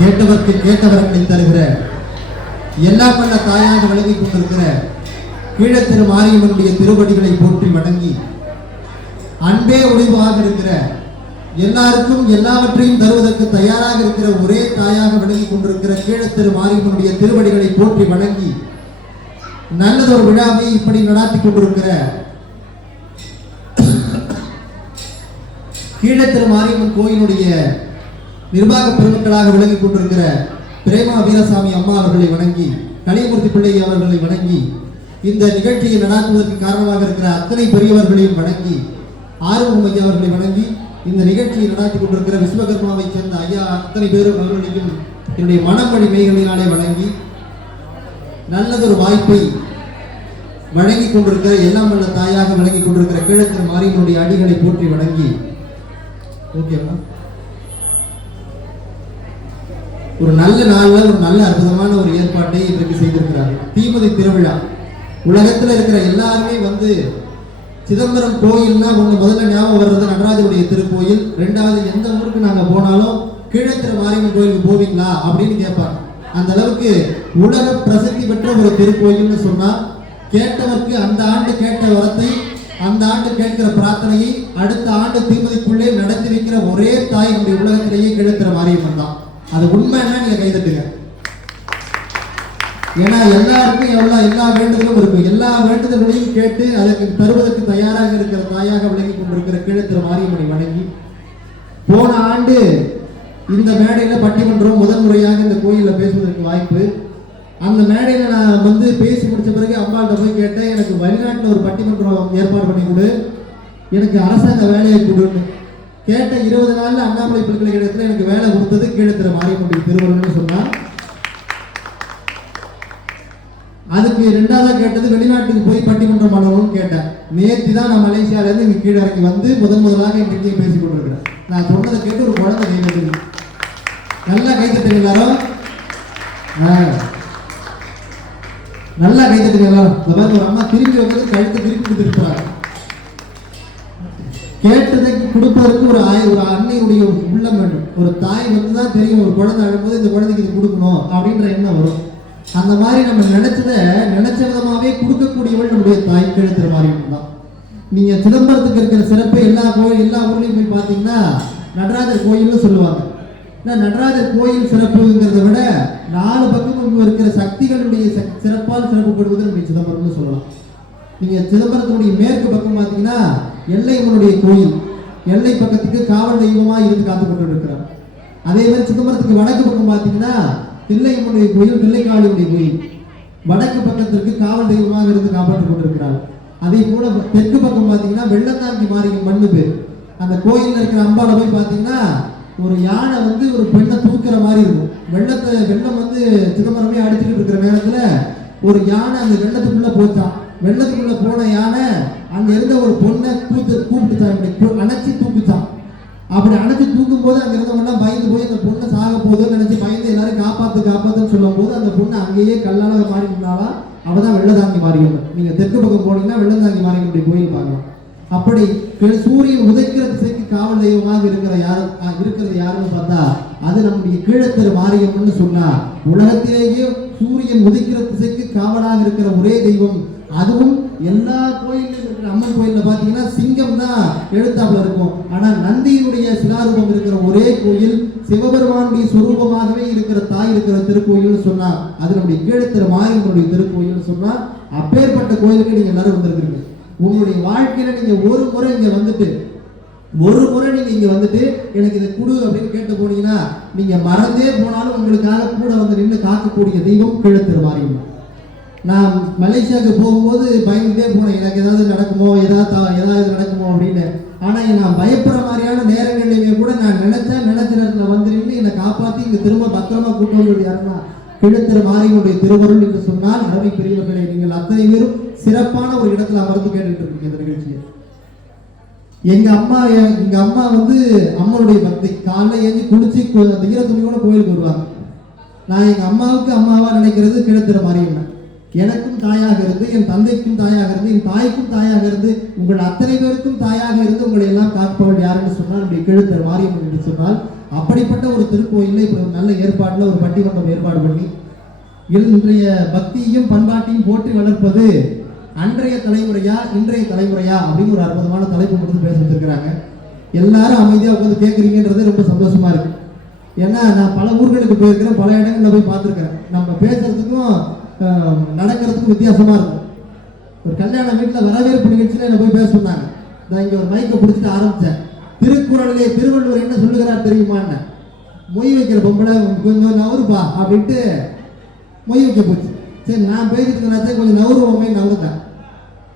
கேட்டவர்க்கு கேட்டவர்களை தருகிற எல்லாம் வல்ல தாயாக விளங்கிக் கொண்டிருக்கிற கீழத்திரு மாரியம்மனுடைய திருவடிகளை போற்றி வணங்கி, அன்பே ஒளிவாக இருக்கிற எல்லாருக்கும் எல்லாவற்றையும் தருவதற்கு தயாராக இருக்கிற ஒரே தாயாக விளங்கிக் கொண்டிருக்கிற கீழத்திரு மாரியம்மனுடைய திருவடிகளை போற்றி வணங்கி, நல்லதொரு விழாவை இப்படி நடாத்தி கொண்டிருக்கிற கீழத்திரு மாரியம்மன் கோயிலுடைய நிர்வாக பெருமக்களாக விளங்கிக் கொண்டிருக்கிற பிரேமா வீரசாமி அம்மா அவர்களை வணங்கி, கலியமூர்த்தி பிள்ளை அவர்களை வணங்கி, இந்த நிகழ்ச்சியை நடாத்துவதற்கு காரணமாக இருக்கிற அத்தனை பெரியவர்களையும் வணங்கி, ஆறுமுகம் ஐயா அவர்களை வணங்கி, இந்த நிகழ்ச்சியை நடாத்தி கொண்டிருக்கிற விஸ்வகர்மாவை சேர்ந்த ஐயா அத்தனை பேரும் அவர்களையும் என்னுடைய மனவழி மெய்களினாலே வணங்கி, நல்லதொரு வாய்ப்பை வழங்கிக் கொண்டிருக்கிற எல்லாம் வல்ல தாயாக வழங்கிக் கொண்டிருக்கிற கீழத்திரு மாரியம்மனுடைய அடிகளை போற்றி வணங்கி, ஓகேவா, ஒரு நல்ல நாள்ல ஒரு நல்ல அற்புதமான ஒரு ஏற்பாட்டை இன்றைக்கு செய்திருக்கிறார்கள். தீமிதி திருவிழா. உலகத்துல இருக்கிற எல்லாருமே வந்து சிதம்பரம் கோயில்னா முதல்ல ஞாபகம் வர்றது நடராஜருடைய திருக்கோயில். ரெண்டாவது, எந்த ஊருக்கு நாங்க போனாலும் கீழத்திரு மாரியம்மன் கோயிலுக்கு போவீங்களா அப்படின்னு கேட்பாங்க. அந்த அளவுக்கு உலக பிரசித்தி பெற்ற ஒரு திருக்கோயில்னு சொன்னா, கேட்டவர்க்கு அந்த ஆண்டு கேட்ட வரத்தை, அந்த ஆண்டு கேட்கிற பிரார்த்தனையை அடுத்த ஆண்டு தீமதிக்குள்ளே நடத்தி வைக்கிற ஒரே தாய் நம்முடைய உலகத்திலேயே கீழத்திரு மாரியம்மன் தான். அது உண்மை என்ன நீங்க கைதட்டுங்க. ஏன்னா எல்லாருக்கும் எல்லா வேண்டுதலும் இருக்கும். எல்லா வேண்டுதல்களையும் கேட்டு அதற்கு தருவதற்கு தயாராக இருக்கிற தாயாக விளங்கி கொண்டிருக்கிற கீழத்திரு மாரியம்மனை வணங்கி, போன ஆண்டு இந்த மேடையில பட்டிமன்றம் முதல் முறையாக இந்த கோயில்ல பேசுவதற்கு வாய்ப்பு. அந்த மேடையில நான் வந்து பேசி முடிச்ச பிறகு அம்மாட்ட போய் கேட்டேன், எனக்கு வெளிநாட்டுல ஒரு பட்டிமன்றம் ஏற்பாடு பண்ணி கொடு, எனக்கு அரசாங்க வேலையை கொடுன்னு கேட்ட 20 நாள்ல அண்ணாமலை பல்கலைக்கழகத்துல எனக்கு வேலை கொடுத்தது கீழத்திரு மாரியம்மனுடைய திருவருள்னு சொன்னா. அதுக்கு ரெண்டாவதா கேட்டது வெளிநாட்டுக்கு போய் பட்டிமன்றம் பண்ணணும்னு கேட்டேன். நேற்று தான் நான் மலேசியால இருந்து இங்க கீழே இறங்கி வந்து முதலாக இன்றைக்கு பேசிக் கொண்டிருக்கிறேன். நான் சொன்னதை கேட்டு ஒரு குழந்தை கைதட்டு, நல்லா கைதட்டுங்க எல்லாரும், நல்லா கைதட்டுங்க எல்லாரும். ஒரு அம்மா திருப்பி வந்து கழுத்து திருப்பி கொடுத்துருப்பாங்க. கேட்டதை கொடுப்பதற்கு ஒரு அன்னையுடைய உள்ளம் வேண்டும். ஒரு தாய் வந்து தான் தெரியும், ஒரு குழந்தை அழும்போது இந்த குழந்தைக்கு இது கொடுக்கணும் அப்படின்ற எண்ணம் வரும். அந்த மாதிரி நம்ம நினைச்ச விதமாவே கொடுக்கக்கூடியவள் நம்முடைய தாய் கீழத்திரு மாரியம்மன் தான். நீங்க சிதம்பரத்துக்கு இருக்கிற சிறப்பு எல்லா ஊர்லயும் போய் பார்த்தீங்கன்னா நடராஜர் கோயில்னு சொல்லுவாங்க. நடராஜர் கோயில் சிறப்புங்கிறத விட 4 பக்கம் இருக்கிற சக்திகளுடைய சிறப்பால் சிறப்புப்படுவது நம்முடைய சிதம்பரம்னு சொல்லலாம். நீங்க சிதம்பரத்தினுடைய மேற்கு பக்கம் பார்த்தீங்கன்னா எல்லையம்மனுடைய கோயில், எல்லை பக்கத்துக்கு காவல் தெய்வமா இருந்து காத்து கொண்டு இருக்கிறார். அதே மாதிரி சிதம்பரத்துக்கு வடக்கு பக்கம் பார்த்தீங்கன்னா தில்லையம்மனுடைய கோயில், தில்லைக்காளியுடைய கோயில், வடக்கு பக்கத்திற்கு காவல் தெய்வமாக இருந்து காப்பாற்றிக் கொண்டிருக்கிறார். அதே போல தெற்கு பக்கம் பார்த்தீங்கன்னா வெள்ளத்தாங்கி மாரியம்மன் மண்ணு பேர். அந்த கோயில்ல இருக்கிற அம்பால போய் பார்த்தீங்கன்னா ஒரு யானை வந்து ஒரு பெண்ணை தூக்குற மாதிரி இருக்கும். வெள்ளம் வந்து சிதம்பரமே அடிச்சுக்கிட்டு இருக்கிற நேரத்துல ஒரு யானை அந்த வெள்ளத்துக்குள்ள போச்சான். வெள்ளத்துக்குள்ள போன யானை அங்க இருந்த ஒரு பொண்ணை கூப்பிட்டுச்சான், அணைச்சி தூக்குச்சான். அப்படி அணைச்சி தூக்கும் போது அங்க இருந்தவங்க பயந்து போய் அந்த பொண்ணை சாக போதுன்னு நினைச்சு பயந்து எல்லாரும் காப்பாத்துன்னு சொல்லும் போது அந்த பொண்ணு அங்கேயே கல்லால மாறி இருந்தாலும் அவதான் வெள்ளதாங்கி மாரியம்மன். நீங்க தெற்கு பக்கம் போனீங்கன்னா வெள்ளதாங்கி மாரியம்மனுடைய கோயில் பார்க்கலாம். அப்படி சூரியன் உதைக்கிற திசைக்கு காவல் தெய்வமாக இருக்கிறது யாருன்னு பார்த்தா அது நம்முடைய கீழத்திரு மாரியம்மன் சொன்னா, உலகத்திலேயே சூரியன் உதைக்கிற திசைக்கு காவலாக இருக்கிற ஒரே தெய்வம். அதுவும் எல்லா கோயிலும் இருக்கிற அம்மன் கோயில்ல பாத்தீங்கன்னா சிங்கம் தான் எழுத்தாப்புல இருக்கும். ஆனா நந்தியினுடைய சிலாரூபம் இருக்கிற ஒரே கோயில், சிவபெருமானுடைய சுரூபமாகவே இருக்கிற தாய் இருக்கிற திருக்கோயில்னு சொன்னா அது நம்முடைய கீழத்திரு மாரியம்மனுடைய திருக்கோயில்னு சொன்னா, அப்பேற்பட்ட கோயிலுக்கு நீங்க எல்லாரும் வந்திருக்கிறீங்க. உங்களுடைய வாழ்க்கையில நீங்க ஒரு முறை இங்க வந்துட்டு எனக்கு இதை கொடு அப்படின்னு கேட்டு போனீங்கன்னா நீங்க மறந்தே போனாலும் உங்களுக்காக கூட வந்து நின்று காக்கக்கூடிய தெய்வம் கீழத்திரு மாரியம்மன். நான் மலேசியாவுக்கு போகும்போது பயந்துட்டே போனேன், எனக்கு ஏதாவது நடக்குமோ ஏதாவது நடக்குமோ அப்படின்னு. ஆனா நான் பயப்படுற மாதிரியான நேரங்கள்லையுமே கூட நான் நினைச்ச நேரத்துல வந்து நின்று என்னை காப்பாத்தி இங்க திரும்ப பத்திரமா கூட்டு வந்தது யாருன்னா கீழத்திரு மாரியம்மனுடைய திருவருள் என்று சொன்னால், அருமை பெரியவர்களை நீங்கள் அத்தனை பேரும் சிறப்பான ஒரு இடத்துல அமர்ந்து கேட்டுட்டு இருக்கீங்க இந்த நிகழ்ச்சியை. எங்க அம்மா வந்து அம்மனுடைய பக்தி. காலைல ஏஞ்சி குளிச்சு அந்த ஈர துணியோட கோயிலுக்கு வருவாங்க. நான் எங்க அம்மாவுக்கு அம்மாவா நினைக்கிறது கீழத்திரு மாரியம்மன். எனக்கும் தாயாக இருந்து, என் தந்தைக்கும் தாயாக இருந்து, என் தாய்க்கும் தாயாக இருந்து, உங்கள் அத்தனை பேருக்கும் தாயாக இருந்து உங்களை எல்லாம் காப்பவள் யாருன்னு சொன்னால் நம்முடைய கீழ்த்தர் மாரியம்மன் என்று சொன்னால், அப்படிப்பட்ட ஒரு திருக்கோயிலை இப்போ நல்ல ஏற்பாடுல ஒரு பட்டிமன்றம் ஏற்பாடு பண்ணி இன்றைய பக்தியையும் பண்பாட்டையும் போற்றி வளர்ப்பது அன்றைய தலைமுறையா இன்றைய தலைமுறையா அப்படின்னு ஒரு அற்புதமான தலைப்பு கொடுத்து பேச வச்சிருக்கிறாங்க. எல்லாரும் அமைதியா உட்காந்து கேட்குறீங்கன்றது ரொம்ப சந்தோஷமா இருக்கு. ஏன்னா நான் பல ஊர்களுக்கு போயிருக்கிறேன், பல இடங்கள்ல போய் பார்த்துருக்கேன். நம்ம பேசுறதுக்கும் நடக்கிறதுக்கும் வித்தியாசமா இருக்கும். ஒரு கல்யாண வீட்டில் வரவேற்பு நிகழ்ச்சியில என்ன போய் பேச சொன்னாங்க. நான் இங்க ஒரு மைக்கை பிடிச்சிட்டு ஆரம்பிச்சேன். திருக்குறளிலே திருவள்ளுவர் என்ன சொல்லுகிறார் தெரியுமான்னு, மொய் வைக்கிற பொம்பளை கொஞ்சம் நவருப்பா அப்படின்ட்டு மொய் வைக்க போச்சு. சரி நான் பேசிட்டு கொஞ்சம் நவருவோமே நவருந்தேன்.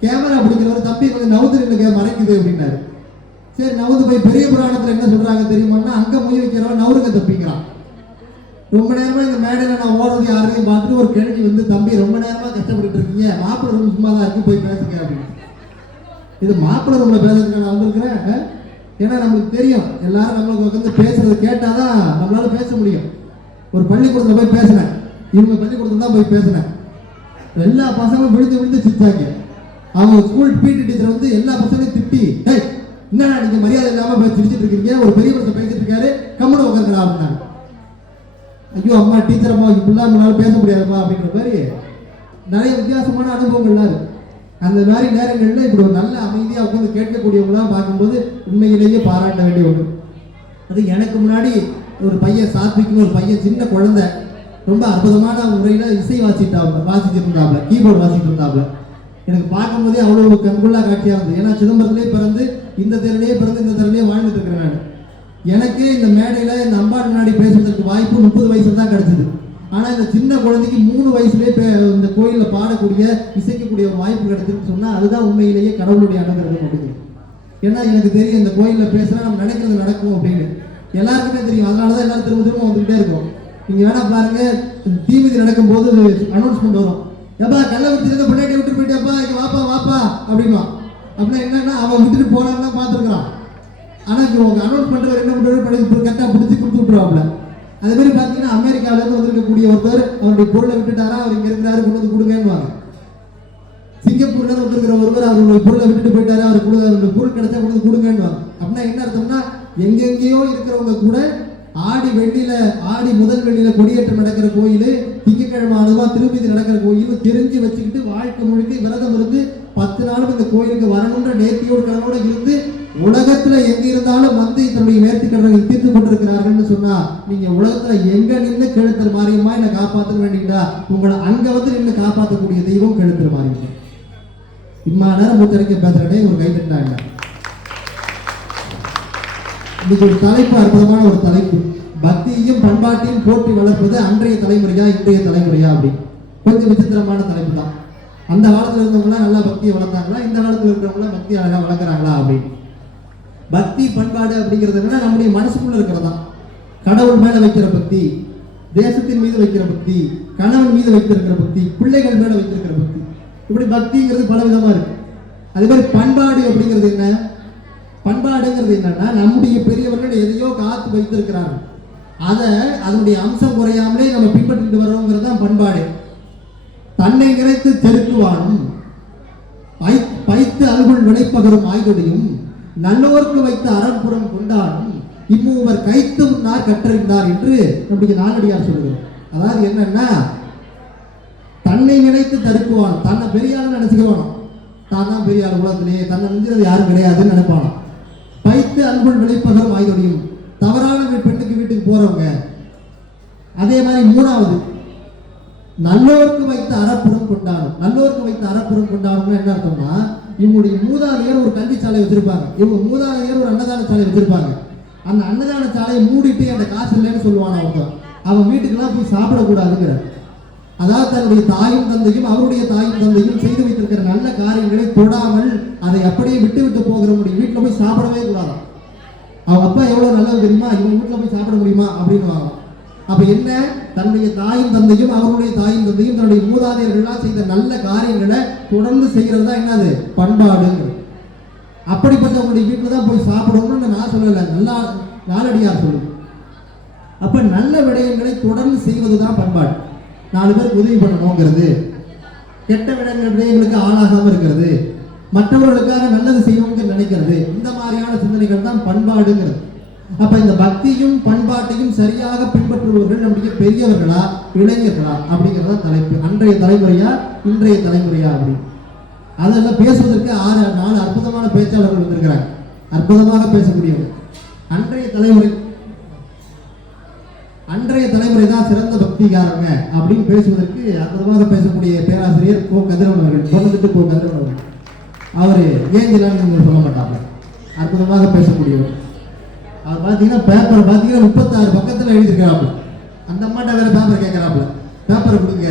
கேமரா பிடிக்கிறவர் தம்பி கொஞ்சம் நவுத்து மறைக்குது அப்படின்னாரு. சரி நவுந்து போய் பெரிய புராணத்துல என்ன சொல்றாங்க தெரியுமான்னா, அங்க மொய் வைக்கிறவன் நவருங்க தப்பிக்கிறான். ரொம்ப நேரமா இந்த மேடையில நான் ஓடுறது யாரையும் பார்த்துட்டு ஒரு கேள்வி வந்து, தம்பி ரொம்ப நேரமா கஷ்டப்பட்டு இருக்கீங்க, மாப்பிள்ளை ரூம் சும்மா தான் இருக்கு, போய் பேசுங்க அப்படின்னு. இது மாப்பிள்ளை ரூம்ல பேசுறதுக்கு நான் வந்திருக்கிறேன். ஏன்னா நம்மளுக்கு தெரியும் எல்லாரும் நம்மளுக்கு உட்காந்து பேசுறது கேட்டாதான் நம்மளால பேச முடியும். ஒரு பள்ளிக்கூடத்துல போய் பேசினேன், இவங்க பள்ளிக்கூடத்துல தான் போய் பேசினேன். எல்லா பசங்களும் விழுந்து விழுந்து சிரிச்சாங்க. அவங்க ஸ்கூல் பிடி டீச்சர் வந்து எல்லா பசங்களையும் திட்டி, என்னடா நீங்க மரியாதை இல்லாம சிரிச்சிட்டு இருக்கீங்க, ஒரு பெரிய மனுஷன் பேசிட்டு இருக்காரு, கம்முன்னு உட்காந்துடா அப்படின்னாங்க. ஐயோ அம்மா டீச்சர் அம்மா இப்படிலாம் நம்மளால பேச முடியாதுப்பா அப்படின்ற மாதிரி நிறைய வித்தியாசமான அனுபவங்கள்லாம் இருக்கு. அந்த மாதிரி நேரங்களில் இப்படி ஒரு நல்ல அமைதியாக உட்காந்து கேட்கக்கூடியவங்களாம் பார்க்கும்போது உண்மையிலேயே பாராட்ட வேண்டிய ஒன்று. அது எனக்கு முன்னாடி ஒரு பையன் சாத்விக்னு ஒரு பையன், சின்ன குழந்தை, ரொம்ப அற்புதமான முறையில் இசை வாசிச்சுட்டு இருந்தாப்புல, கீபோர்டு வாசிட்டு இருந்தாப்புல. எனக்கு பார்க்கும்போதே அவ்வளோ கண்கொள்ளா காட்சியாக இருந்தது. ஏன்னா சிதம்பரத்திலே பிறந்து இந்த தெருவிலே பிறந்து இந்த தெருவிலே வாழ்ந்துட்டு இருக்கிறேன் நான். எனக்கு இந்த மேடையில் இந்த அம்பாள் முன்னாடி பேசுறதுக்கு வாய்ப்பு 30 வயசுல தான் கிடைச்சது. ஆனால் இந்த சின்ன குழந்தைக்கு 3 வயசுலேயே இந்த கோயிலில் பாடக்கூடிய இசைக்கக்கூடிய ஒரு வாய்ப்பு கிடைச்சிருக்கு சொன்னால் அதுதான் உண்மையிலேயே கடவுளுடைய அனுகிரகம் அப்படின்னு. ஏன்னா எனக்கு தெரியும் இந்த கோயிலில் பேசுனா நம்ம நினைக்கிறது நடக்கும் அப்படின்னு எல்லாருக்குமே தெரியும். அதனால தான் எல்லாரும் திரும்ப திரும்ப வந்துகிட்டே இருக்கும். நீங்கள் வேணா பாருங்க, தீமிதி நடக்கும் போது அனௌன்ஸ்மெண்ட் வரும், எப்பா கள்ளக்குறிச்சியில பின்னாடி விட்டு போயிட்டப்பா, இங்கே வாப்பா வாப்பா அப்படின்வான். அப்படின்னா என்னன்னா அவன் விட்டுட்டு போனான்னு தான் பார்த்துருக்குறான். ஆனால் இவங்க அனௌன்ஸ் பண்ணுறவர் என்ன பண்ணுறது கரெக்டாக பிடிச்சி கொடுத்து விட்டுருவாப்புல. அதே மாதிரி பார்த்தீங்கன்னா அமெரிக்காவிலேருந்து வந்திருக்கக்கூடிய ஒருத்தர் அவருடைய பொருளை விட்டுட்டாரா, அவர் இங்கே இருக்கிறாரு, கொண்டு வந்து கொடுங்கன்னு. சிங்கப்பூர்லேருந்து வந்திருக்கிற ஒருவர் அவருடைய பொருளை விட்டுட்டு போயிட்டாரு, அவருடைய பொருள் கிடைச்சா கொண்டு வந்து கொடுங்கன்னு. அப்படின்னா என்ன அர்த்தம்னா, எங்கெங்கேயோ இருக்கிறவங்க கூட ஆடி முதல் வெள்ளியில கொடியேற்றம் நடக்கிற கோயில், திங்கக்கிழமை ஆனதுமா திருப்பதி நடக்கிற கோயில் தெரிஞ்சு வச்சுக்கிட்டு வாழ்க்கை முழுக்க விரதம் இருந்து 10 நாளும் இந்த கோயிலுக்கு வரணுன்ற நேர்த்தியோடு கடனோட இருந்து உலகத்துல எங்க இருந்தாலும் வந்து தன்னுடைய நேர்த்தி கடனை தீர்த்து கொண்டிருக்கிறார்கள் சொன்னா, நீங்க உலகத்துல எங்க நின்று கெழுத்தர் மாரியம்மா என்ன காப்பாற்ற வேண்டியதா, உங்களை அங்க வந்து நின்று காப்பாற்றக்கூடிய தெய்வம் கெழுத்தர் மாரியம்மா. இம்மா நேரம் மூத்தரைக்க பேசுறதே ஒரு கைதட்டாங்க. இன்னைக்கு ஒரு தலைப்பு, அற்புதமான ஒரு தலைப்பு, பக்தியையும் பண்பாட்டையும் போற்றி வளர்ப்பது அன்றைய தலைமுறையா இன்றைய தலைமுறையா அப்படின்னு. கொஞ்சம் விசித்திரமான தலைப்பு தான். அந்த காலத்துல இருந்தவங்களாம் நல்லா பக்தியை வளர்த்தாங்களா, இந்த காலத்துல இருக்கிறவங்களாம் பக்தி அழகா வளர்க்குறாங்களா அப்படின்னு. பக்தி பண்பாடு அப்படிங்கிறது என்னன்னா நம்முடைய மனசுக்குள்ள இருக்கிறதா. கடவுள் மேல வைக்கிற பக்தி, தேசத்தின் மீது வைக்கிற பக்தி, கணவன் மீது வைத்திருக்கிற பக்தி, பிள்ளைகள் மேல வைத்திருக்கிற பக்தி, இப்படி பக்திங்கிறது பல விதமா இருக்கு. அதே மாதிரி பண்பாடு அப்படிங்கிறது என்ன, பண்பாடுங்கிறது என்னன்னா நம்முடைய பெரியவர்கள் எதையோ காத்து வைத்திருக்கிறார்கள், அதை அதனுடைய அம்சம் குறையாமலே நம்ம பின்பற்றிட்டு வர்றோங்கிறது தான் பண்பாடு. தன்னை நிறைத்து செலுத்துவானும் பைத்து அல்குள் விளைப்பகரும் ஆய்கொடியும் நல்லோருக்கு வைத்த அறப்புறம் கொண்டாடும் இம்மூவர் கைத்து முன்னார் கற்றறிந்தார் என்று நம்முடைய நாலடியார் சொல்லுகிறோம். அதாவது என்னன்னா, தன்னை நினைத்து தடுக்குவான், தன்னை பெரியாள் நினைச்சுக்குவானோ, தான் தான் பெரியாள் உலகத்திலேயே, தன்னை நினைச்சது யாரும் கிடையாதுன்னு நினைப்பானோ. பைத்து அல்குள் விளைப்பகரும் ஆய்கொடியும், தவறான பெண்ணுக்கு வீட்டுக்கு போறவங்க. அதே மாதிரி மூணாவது, நல்லோருக்கு வைத்த அறப்புறம் கொண்டாடும். நல்லோருக்கு வைத்த அறப்புறம் கொண்டாடும் என்ன அர்த்தம்னா, இவங்களுடைய மூதாதையர் ஒரு கல்வி சாலை வச்சிருப்பாங்க, இவங்க மூதாதையர் ஒரு அன்னதான சாலை வச்சிருப்பாங்க. அந்த அன்னதான சாலையை மூடிட்டு அந்த காசு இல்லைன்னு சொல்லுவான் ஒருத்தன், அவன் வீட்டுக்கெல்லாம் போய் சாப்பிடக்கூடாதுங்கிற. அதாவது தன்னுடைய தாயும் தந்தையும் அவருடைய தாயும் தந்தையும் செய்து வைத்திருக்கிற நல்ல காரியங்களை தொடாமல் அதை அப்படியே விட்டு விட்டு போகிறவங்களுடைய வீட்டில் போய் சாப்பிடவே கூடாது. அவங்க அப்பா எவ்வளவு நல்லது தெரியுமா, இவங்க வீட்டில் போய் சாப்பிட முடியுமா அப்படின்னு. அப்ப என்ன, தன்னுடைய தாயும் தந்தையும் அவருடைய தாயும் தந்தையும் தன்னுடைய மூதாதையர்கள்லாம் செய்த நல்ல காரியங்களை தொடர்ந்து செய்கிறது தான் என்னது, பண்பாடுங்கிறது. அப்படிப்பட்டவங்களுடைய வீட்டில் தான் போய் சாப்பிடணும்னு நான் சொல்லலை, நல்லா நாலடியார் சொல்லுது. அப்ப நல்ல விடயங்களை தொடர்ந்து செய்வது தான் பண்பாடு. 4 பேருக்கு உதவி பண்ணணுங்கிறது, கெட்ட விடயங்களுக்கு ஆளாகாம இருக்கிறது, மற்றவர்களுக்காக நல்லது செய்யணும்னு நினைக்கிறது, இந்த மாதிரியான சிந்தனைகள் தான் பண்பாடுங்கிறது. அப்ப இந்த பக்தியும் பண்பாட்டையும் சரியாக பின்பற்றுபவர்கள் நம்முடைய பெரியவர்களா இளைஞர்களா அப்படிங்கிறதா தலைப்பு. அன்றைய தலைமுறையா இன்றைய தலைமுறையா அப்படி அதெல்லாம் பேசுவதற்கு 4 அற்புதமான பேச்சாளர்கள் வந்திருக்கிறாங்க, அற்புதமாக பேசக்கூடியவர்கள். அன்றைய தலைமுறை தான் சிறந்த பக்திகாரங்க அப்படின்னு பேசுவதற்கு அற்புதமாக பேசக்கூடிய பேராசிரியர் கோ கதிரவன் அவர்கள், பொன்னதிட்டு கோ கதிரவன் அவர்கள். அவரு ஏஞ்சிலான்னு சொல்ல மாட்டாங்க, அற்புதமாக பேசக்கூடியவர். அவர் பார்த்தீங்கன்னா பேப்பர் பார்த்தீங்கன்னா 36 பக்கத்தில் எழுதியிருக்கிறாப்புல. அந்த அம்மாட்ட வேற பேப்பர் கேட்கிறாப்புல, பேப்பரை கொடுங்க,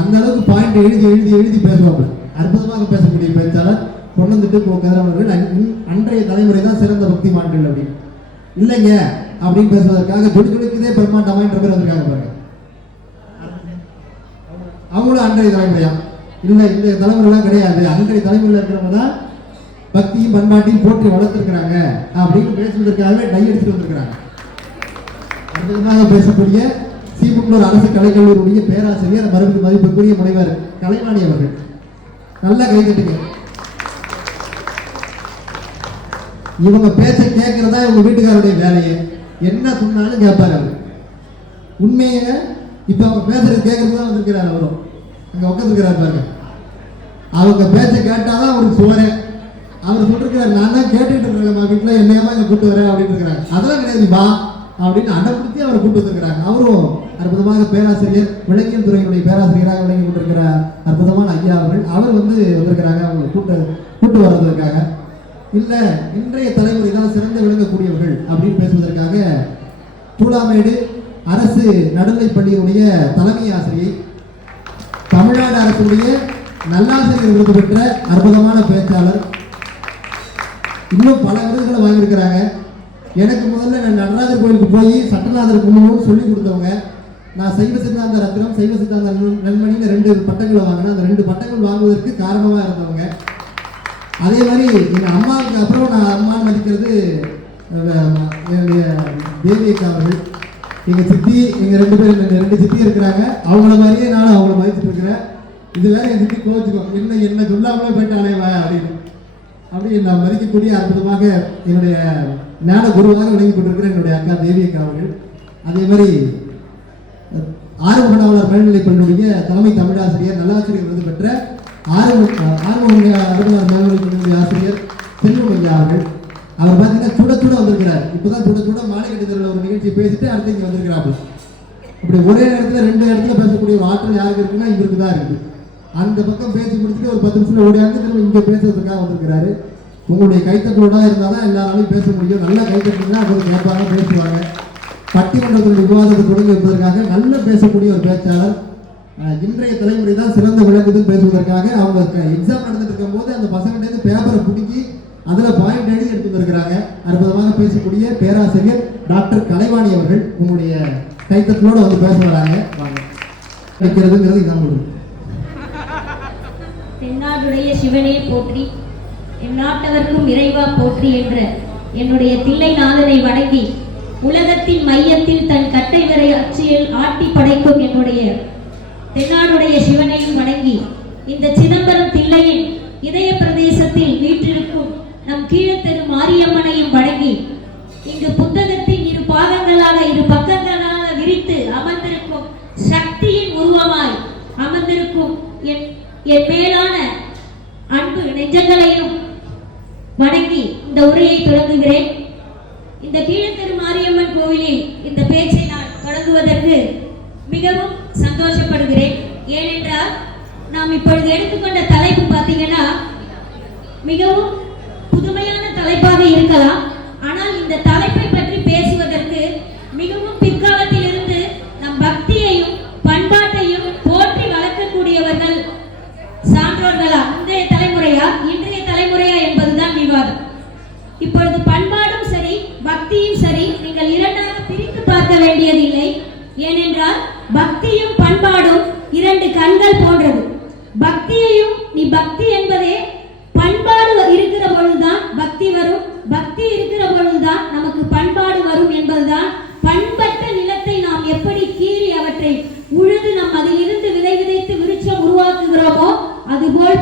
அந்த அளவுக்கு பாயிண்ட் எழுதி எழுதி எழுதி பேசுவாப்புல. அற்புதமாக பேசக்கூடிய பேச்சாளர் பொன்னதிட்டு கோ கதிரவன் அவர்கள். அன்றைய தலைமுறை தான் சிறந்த பக்திமான்கள் அப்படின்னு இல்லைங்க அப்படின்னு பேசுவதற்காக ஜொலிக்குதே பெருமாண்டமான்ற பேர் வந்திருக்காங்க பாருங்க. அவங்களும் அன்றைய தலைமுறையா இல்லை, இந்த தலைமுறைலாம் கிடையாது, அன்றைய தலைமுறையில் இருக்கிறவங்க தான் பக்தியும் பண்பாட்டையும் போற்றி வளர்த்துருக்கிறாங்க அப்படின்னு பேசுவதற்காகவே டை எடுத்துட்டு வந்திருக்கிறாங்க. அற்புதமாக பேசக்கூடிய சீமுக்குளூர் அரசு கலைக்கல்லூரியுடைய பேராசிரியர் மதிப்புக்குரிய முனைவர் கலைவாணி அவர்கள். நல்ல கை தட்டுங்க. இவங்க பேச்ச கேட்கறதா இவங்க வீட்டுக்காரருடைய வேலையை, என்ன சொன்னாலும் கேட்பாரு அவர். உண்மையை இப்ப அவங்க பேசுறது கேட்கறது தான் வந்திருக்கிறார். அவரும் அங்க உட்காந்துருக்கிறார் பாருங்க. அவங்க பேச்ச கேட்டாதான் அவருக்கு சோற. அவர் சொல்லிருக்கிறார், நான் தான் கேட்டுட்டு இருக்கிறேன் வீட்டுல, என்னையமா இங்க கூட்டு வரேன் அப்படின்னு இருக்கிறாங்க. அதெல்லாம் கிடையாது வா அப்படின்னு அடம்பிடிச்சு அவரை கூட்டு வந்திருக்கிறாங்க. அவரும் அற்புதமாக பேராசிரியர், விலங்கியல் துறையினுடைய பேராசிரியராக விளங்கி கொண்டிருக்கிற அற்புதமான ஐயா அவர்கள். அவர் வந்திருக்கிறாங்க அவங்களை கூட்டு வர்றதற்காக. இல்ல இன்றைய தலைமுறை தான் சிறந்து விளங்கக்கூடியவர்கள் அப்படின்னு பேசுவதற்காக தூளாமேடு அரசு நடுநிலைப் பள்ளியுடைய தலைமை ஆசிரியை, தமிழ்நாடு அரசுடைய நல்லாசிரியர் விருது பெற்ற அற்புதமான பேச்சாளர், இன்னும் பல விருதுகளை வாங்கியிருக்கிறாங்க. எனக்கு முதல்ல நான் நடராஜர் கோயிலுக்கு போய் சட்டநாதர் கும்பிடணும்னு சொல்லி கொடுத்தவங்க. நான் சைவ சித்தாந்த ரத்னம், சைவ சித்தாந்த நன்மணின்னு 2 பட்டங்களை வாங்கினேன். அந்த 2 பட்டங்கள் வாங்குவதற்கு காரணமாக இருந்தவங்க. அதே மாதிரி எங்கள் அம்மாவுக்கு அப்புறம் நான் அம்மான்னு மதிக்கிறது என்னுடைய தேவியக்கா அவர்கள். எங்கள் சித்தி, எங்கள் 2 பேர் 2 சித்தி இருக்கிறாங்க. அவங்கள மாதிரியே நானும் அவங்கள மதிச்சுட்டு இருக்கிறேன். இது வேற என் சித்தி கோச்சுக்கோம், என்ன சொல்லாமலே போயிட்டாலே அப்படின்னு. அப்படி நான் மதிக்கக்கூடிய அற்புதமாக என்னுடைய ஞான குருவாக விளங்கி கொண்டிருக்கிற என்னுடைய அக்கா தேவியக்கா அவர்கள். அதே மாதிரி ஆறுமுகனாவலர் மேல்நிலைப் பள்ளியுடைய தலைமை தமிழாசிரியர், நல்லாசிரியர் விருது பெற்ற ஆறுமுகனார் மேல்நிலைப் பள்ளியுடைய ஆசிரியர் செல்வம் ஐயா அவர்கள். அவர் பார்த்தீங்கன்னா சுட வந்திருக்கிறார். இப்போதான் சுட மாலை கட்டிதரில் ஒரு நிகழ்ச்சி பேசிட்டு அடுத்து இங்கே வந்திருக்கிறாப்புல. அப்படி ஒரே இடத்துல 2 இடத்துல பேசக்கூடிய ஒரு ஆற்றல் யாருக்கு இருக்குன்னா இவருக்கு தான் இருக்குது. அந்த பக்கம் பேசி முடிச்சுட்டு ஒரு 10 நிமிஷம் ஓடியாந்து திரும்ப இங்கே பேசுறதுக்காக வந்திருக்கிறாரு. உங்களுடைய கைத்தட்டோட இருந்தால் தான் எல்லாராலையும் பேச முடியும். நல்லா கைத்தட்டிங்கன்னா அவங்க கேட்பாங்க, பேசுவாங்க. பட்டிமன்றத்தினுடைய விவாதத்தை தொடங்கி வைப்பதற்காக நல்ல பேசக்கூடிய ஒரு பேச்சாளர். இன்றைய தலைமுறை தான் சிறந்த விளங்குதுன்னு பேசுவதற்காக அவங்க எக்ஸாம் நடந்துட்டு இருக்கும் போது அந்த பசங்கிட்ட பேப்பரை பிடிக்கி அதில் பாயிண்ட் எழுதி எடுத்து வந்திருக்கிறாங்க. அற்புதமாக பேசக்கூடிய பேராசிரியர் டாக்டர் கலைவாணி அவர்கள் உங்களுடைய கைத்தட்டோட வந்து பேச வராங்க. வாங்க. வைக்கிறதுங்கிறது இதான் முடியும். தென்னாடுடைய சிவனே போற்றி, எந்நாட்டவர்க்கும் இறைவா போற்றி என்ற என்னுடைய தில்லைநாதனை வணங்கி, உலகத்தின் மையத்தில் தன் கட்டை வரை அச்சியில் ஆட்டி படைக்கும் என்னுடைய தென்னாடுடைய சிவனையும் வணங்கி, இந்த சிதம்பரம் தில்லையின் இதய பிரதேசத்தில் வீற்றிருக்கும் நம் கீழத்தெரு மாரியம்மனையும் வணங்கி, இங்கு புத்தகத்தின் 2 பாகங்களாக 2 பக்கங்களாக விரித்து அமர்ந்திருக்கும் சக்தியின் உருவமாய் அமர்ந்திருக்கும் என் மேலான அன்பு நெஞ்சங்களையும் வணங்கி இந்த உரையை தொடங்குகிறேன். இந்த கீழத்தெரு மாரியம்மன் கோவிலில் இந்த பேச்சை நான் தொடங்குவதற்கு மிகவும் சந்தோஷப்படுகிறேன். ஏனென்றால் நாம் இப்பொழுது எடுத்துக்கொண்ட தலைப்பு பார்த்தீங்கன்னா மிகவும் புதுமையான தலைப்பாக இருக்கலாம். ஆனால் இந்த தலைப்பை பற்றி பேசுவதற்கு மிகவும் பிற்காலத்தில் இருந்து நம் பக்தியையும் பண்பாட்டையும் போற்றி வளர்க்கக்கூடியவர்கள் சான்றோர்களா, இன்றைய தலைமுறையா இன்றைய தலைமுறையா என்பதுதான் விவாதம். இப்பொழுது பண்பாடும் சரி பக்தியும் சரி நீங்கள் 2ஆக பிரித்து பார்க்க வேண்டியதில்லை. ஏனென்றால் பக்தியும் பண்பாடும் 2 கண்கள் போன்றது. பக்தியையும் நீ பக்தி என்பதே பண்பாடு இருக்கிற பொழுதுதான் பக்தி வரும், பக்தி இருக்கிற பொழுதுதான் நமக்கு பண்பாடு வரும் என்பதுதான். பண்பட்ட நிலத்தை நாம் எப்படி கீறி அவற்றை உழுது நாம் அதில் இருந்து விதை விதைத்து விருட்சம் உருவாக்குகிறோமோ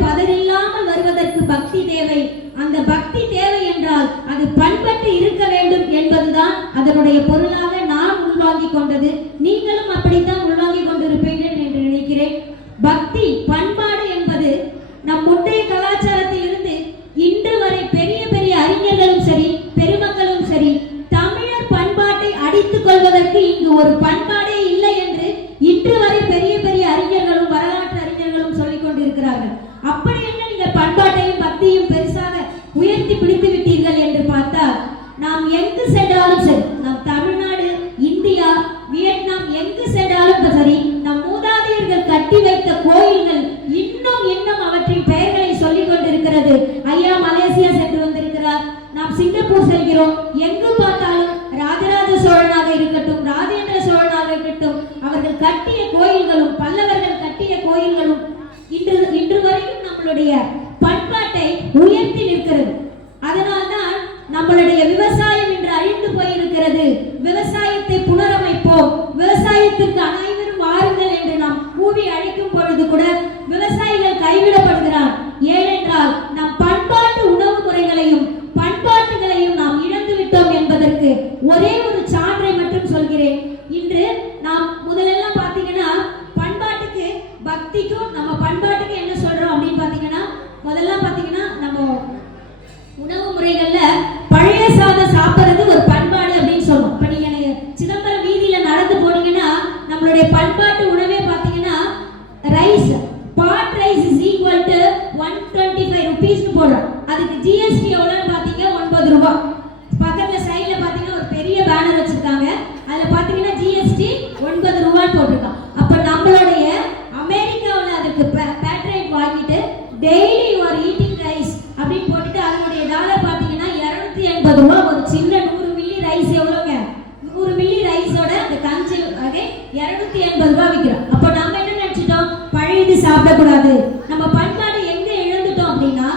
பதறில்லாமல் வருவதற்கு பக்தி தேவை. அந்த பக்தி தேவை என்றால் அது பண்பட்டு இருக்க வேண்டும் என்பதுதான் அதனுடைய பொருளாக நான் உள்வாங்கிக் கொண்டது. நீங்களும் அப்படித்தான் உள்வாங்கிக் கொண்டிருப்பீர்கள் என்று நினைக்கிறேன். பக்தி பண்பாடு என்பது நம் முந்தைய கலாச்சாரத்தில் இருந்து இன்று வரை பெரிய பெரிய அறிஞர்களும் சரி, பெருமக்களும் சரி, தமிழர் பண்பாட்டை அடித்துக் கொள்வதற்கு இங்கு ஒரு பண்பாடே இல்லை என்று இன்று வரை பெரிய பெரிய அறிஞர்களும் வரலாற்று அறிஞர்களும் சொல்லிக் கொண்டிருக்கிறார்கள். அப்படி என்ன நீங்கள் பண்பாட்டையும் பக்தியும் பெருசாக உயர்த்தி பிடித்து விட்டீர்கள் என்று பார்த்தால், நாம் எங்கு சென்றாலும் சரி, நம் தமிழ்நாடு, இந்தியா, வியட்நாம் எங்கு சென்றாலும் சரி, நம் மூதாதையர்கள் கட்டி வைத்த கோயில்கள் இன்னும் இன்னும் அவற்றின் பெயர்களை சொல்லிக் கொண்டிருக்கிறது. ஐயா மலேசியா சென்று வந்திருக்கிறார், நாம் சிங்கப்பூர் செல்கிறோம். எங்கு பார்த்தாலும் ராஜராஜ சோழனாக இருக்கட்டும், ராஜேந்திர சோழனாக இருக்கட்டும், அவர்கள் கட்டிய கோயில்களும் பல்லவர்கள் கட்டிய கோயில்களும் இன்று வரைக்கும் நம்மளுடைய பண்பாட்டை உயர்த்தி நிற்கிறது. அதனால்தான் நம்மளுடைய விவசாயம் இன்று அழிந்து போயிருக்கிறது. விவசாயத்தை புனரமைப்போம், விவசாயத்திற்கு அனைவரும் வாருங்கள் என்று நாம் கூவி அழைக்கும் பொழுது கூட விவசாயிகள் கைவிடப்படுகிறார். ஏனென்றால் நம் பண்பாட்டு உணவு முறைகளையும் பண்பாட்டுகளையும் நாம் இழந்து விட்டோம் என்பதற்கு ஒரே ஒரு சான்றை மட்டும் சொல்கிறேன். இன்று நாம் முதலெல்லாம் பாத்தீங்கன்னா பண்பாட்டுக்கு பக்திக்கும் நம்ம பண்பாட்டுக்கு என்ன சொல்றோம் அப்படின்னு பாத்தீங்கன்னா, முதல்ல பாத்தீங்கன்னா நம்ம உணவு முறைகள்ல பழைய சாதம் சாப்பிடுறது ஒரு பண்பாடு அப்படின்னு சொல்லுவோம். இப்ப நீங்க சிதம்பரம் வீதியில நடந்து போனீங்கன்னா நம்மளுடைய பண்பாட்டு உணவே பாத்தீங்கன்னா rice, pot rice is equal to 125 rupees போடுறோம். அதுக்கு ஜிஎஸ்டி எவ்வளவுன்னு பாத்தீங்க 9 ரூபாய். பக்கத்துல சைடுல பாத்தீங்கன்னா ஒரு பெரிய பேனர் வச்சிருக்காங்க, அதுல பாத்தீங்கன்னா ஜிஎஸ்டி 9 ரூபாய் போட்டிருக்கான். அப்ப நம்மளுடைய அமெரிக்காவுல அதுக்கு பேட்ரைட் வாங்கிட்டு daily you are eating rice அப்படின்னு போட்டுட்டு அதனுடைய டாலர் பாத்தீங்கன்னா 280 ரூபாய். ஒரு சின்ன 100 மில்லி ரைஸ் எவ்வளவுங்க? 100 மில்லி ரைஸோட அந்த கஞ்சி வகை 280 ரூபாய் விற்கிறோம். அப்போ நம்ம என்ன நினைச்சிட்டோம்? பழையது சாப்பிடக்கூடாது. நம்ம பண்பாடு எங்க இழந்துட்டோம் அப்படின்னா,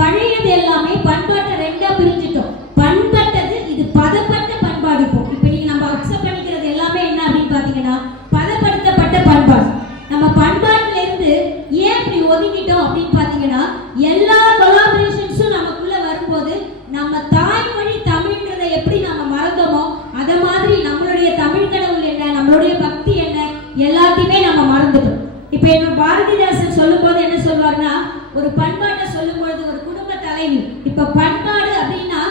பழையது எல்லாமே பண்பாட்டை ரெண்டா பிரிஞ்சிட்டோம். பண்பட்டது இது பதப்பட்ட பண்பாடு. இப்போ நீங்க நம்ம அக்செப்ட் பண்ணிக்கிறது எல்லாமே என்ன அப்படின்னு பாத்தீங்கன்னா பதப்படுத்தப்பட்ட பண்பாடு. நம்ம பண்பாட்டுல இருந்து ஏன் இப்படி ஒதுங்கிட்டோம் அப்படின்னு பாத்தீங்கன்னா, எல்லா கொலாபரேஷன்ஸும் நமக்குள்ள வரும்போது நம்ம தாய்மொழி தமிழ்ன்றதை எப்படி நம்ம மறந்தோமோ அத மாதிரி நம்மளுடைய தமிழ் கடவுள் என்ன, நம்மளுடைய பக்தி என்ன, எல்லாத்தையுமே நம்ம மறந்துட்டோம். இப்ப என்ன பாரதிதாசன் சொல்லும் போது என்ன சொல்வார்னா, ஒரு பண்பாட்டை சொல்லும் பொழுது ஒரு குடும்ப தலைவி, இப்ப பண்பாடு அப்படின்னா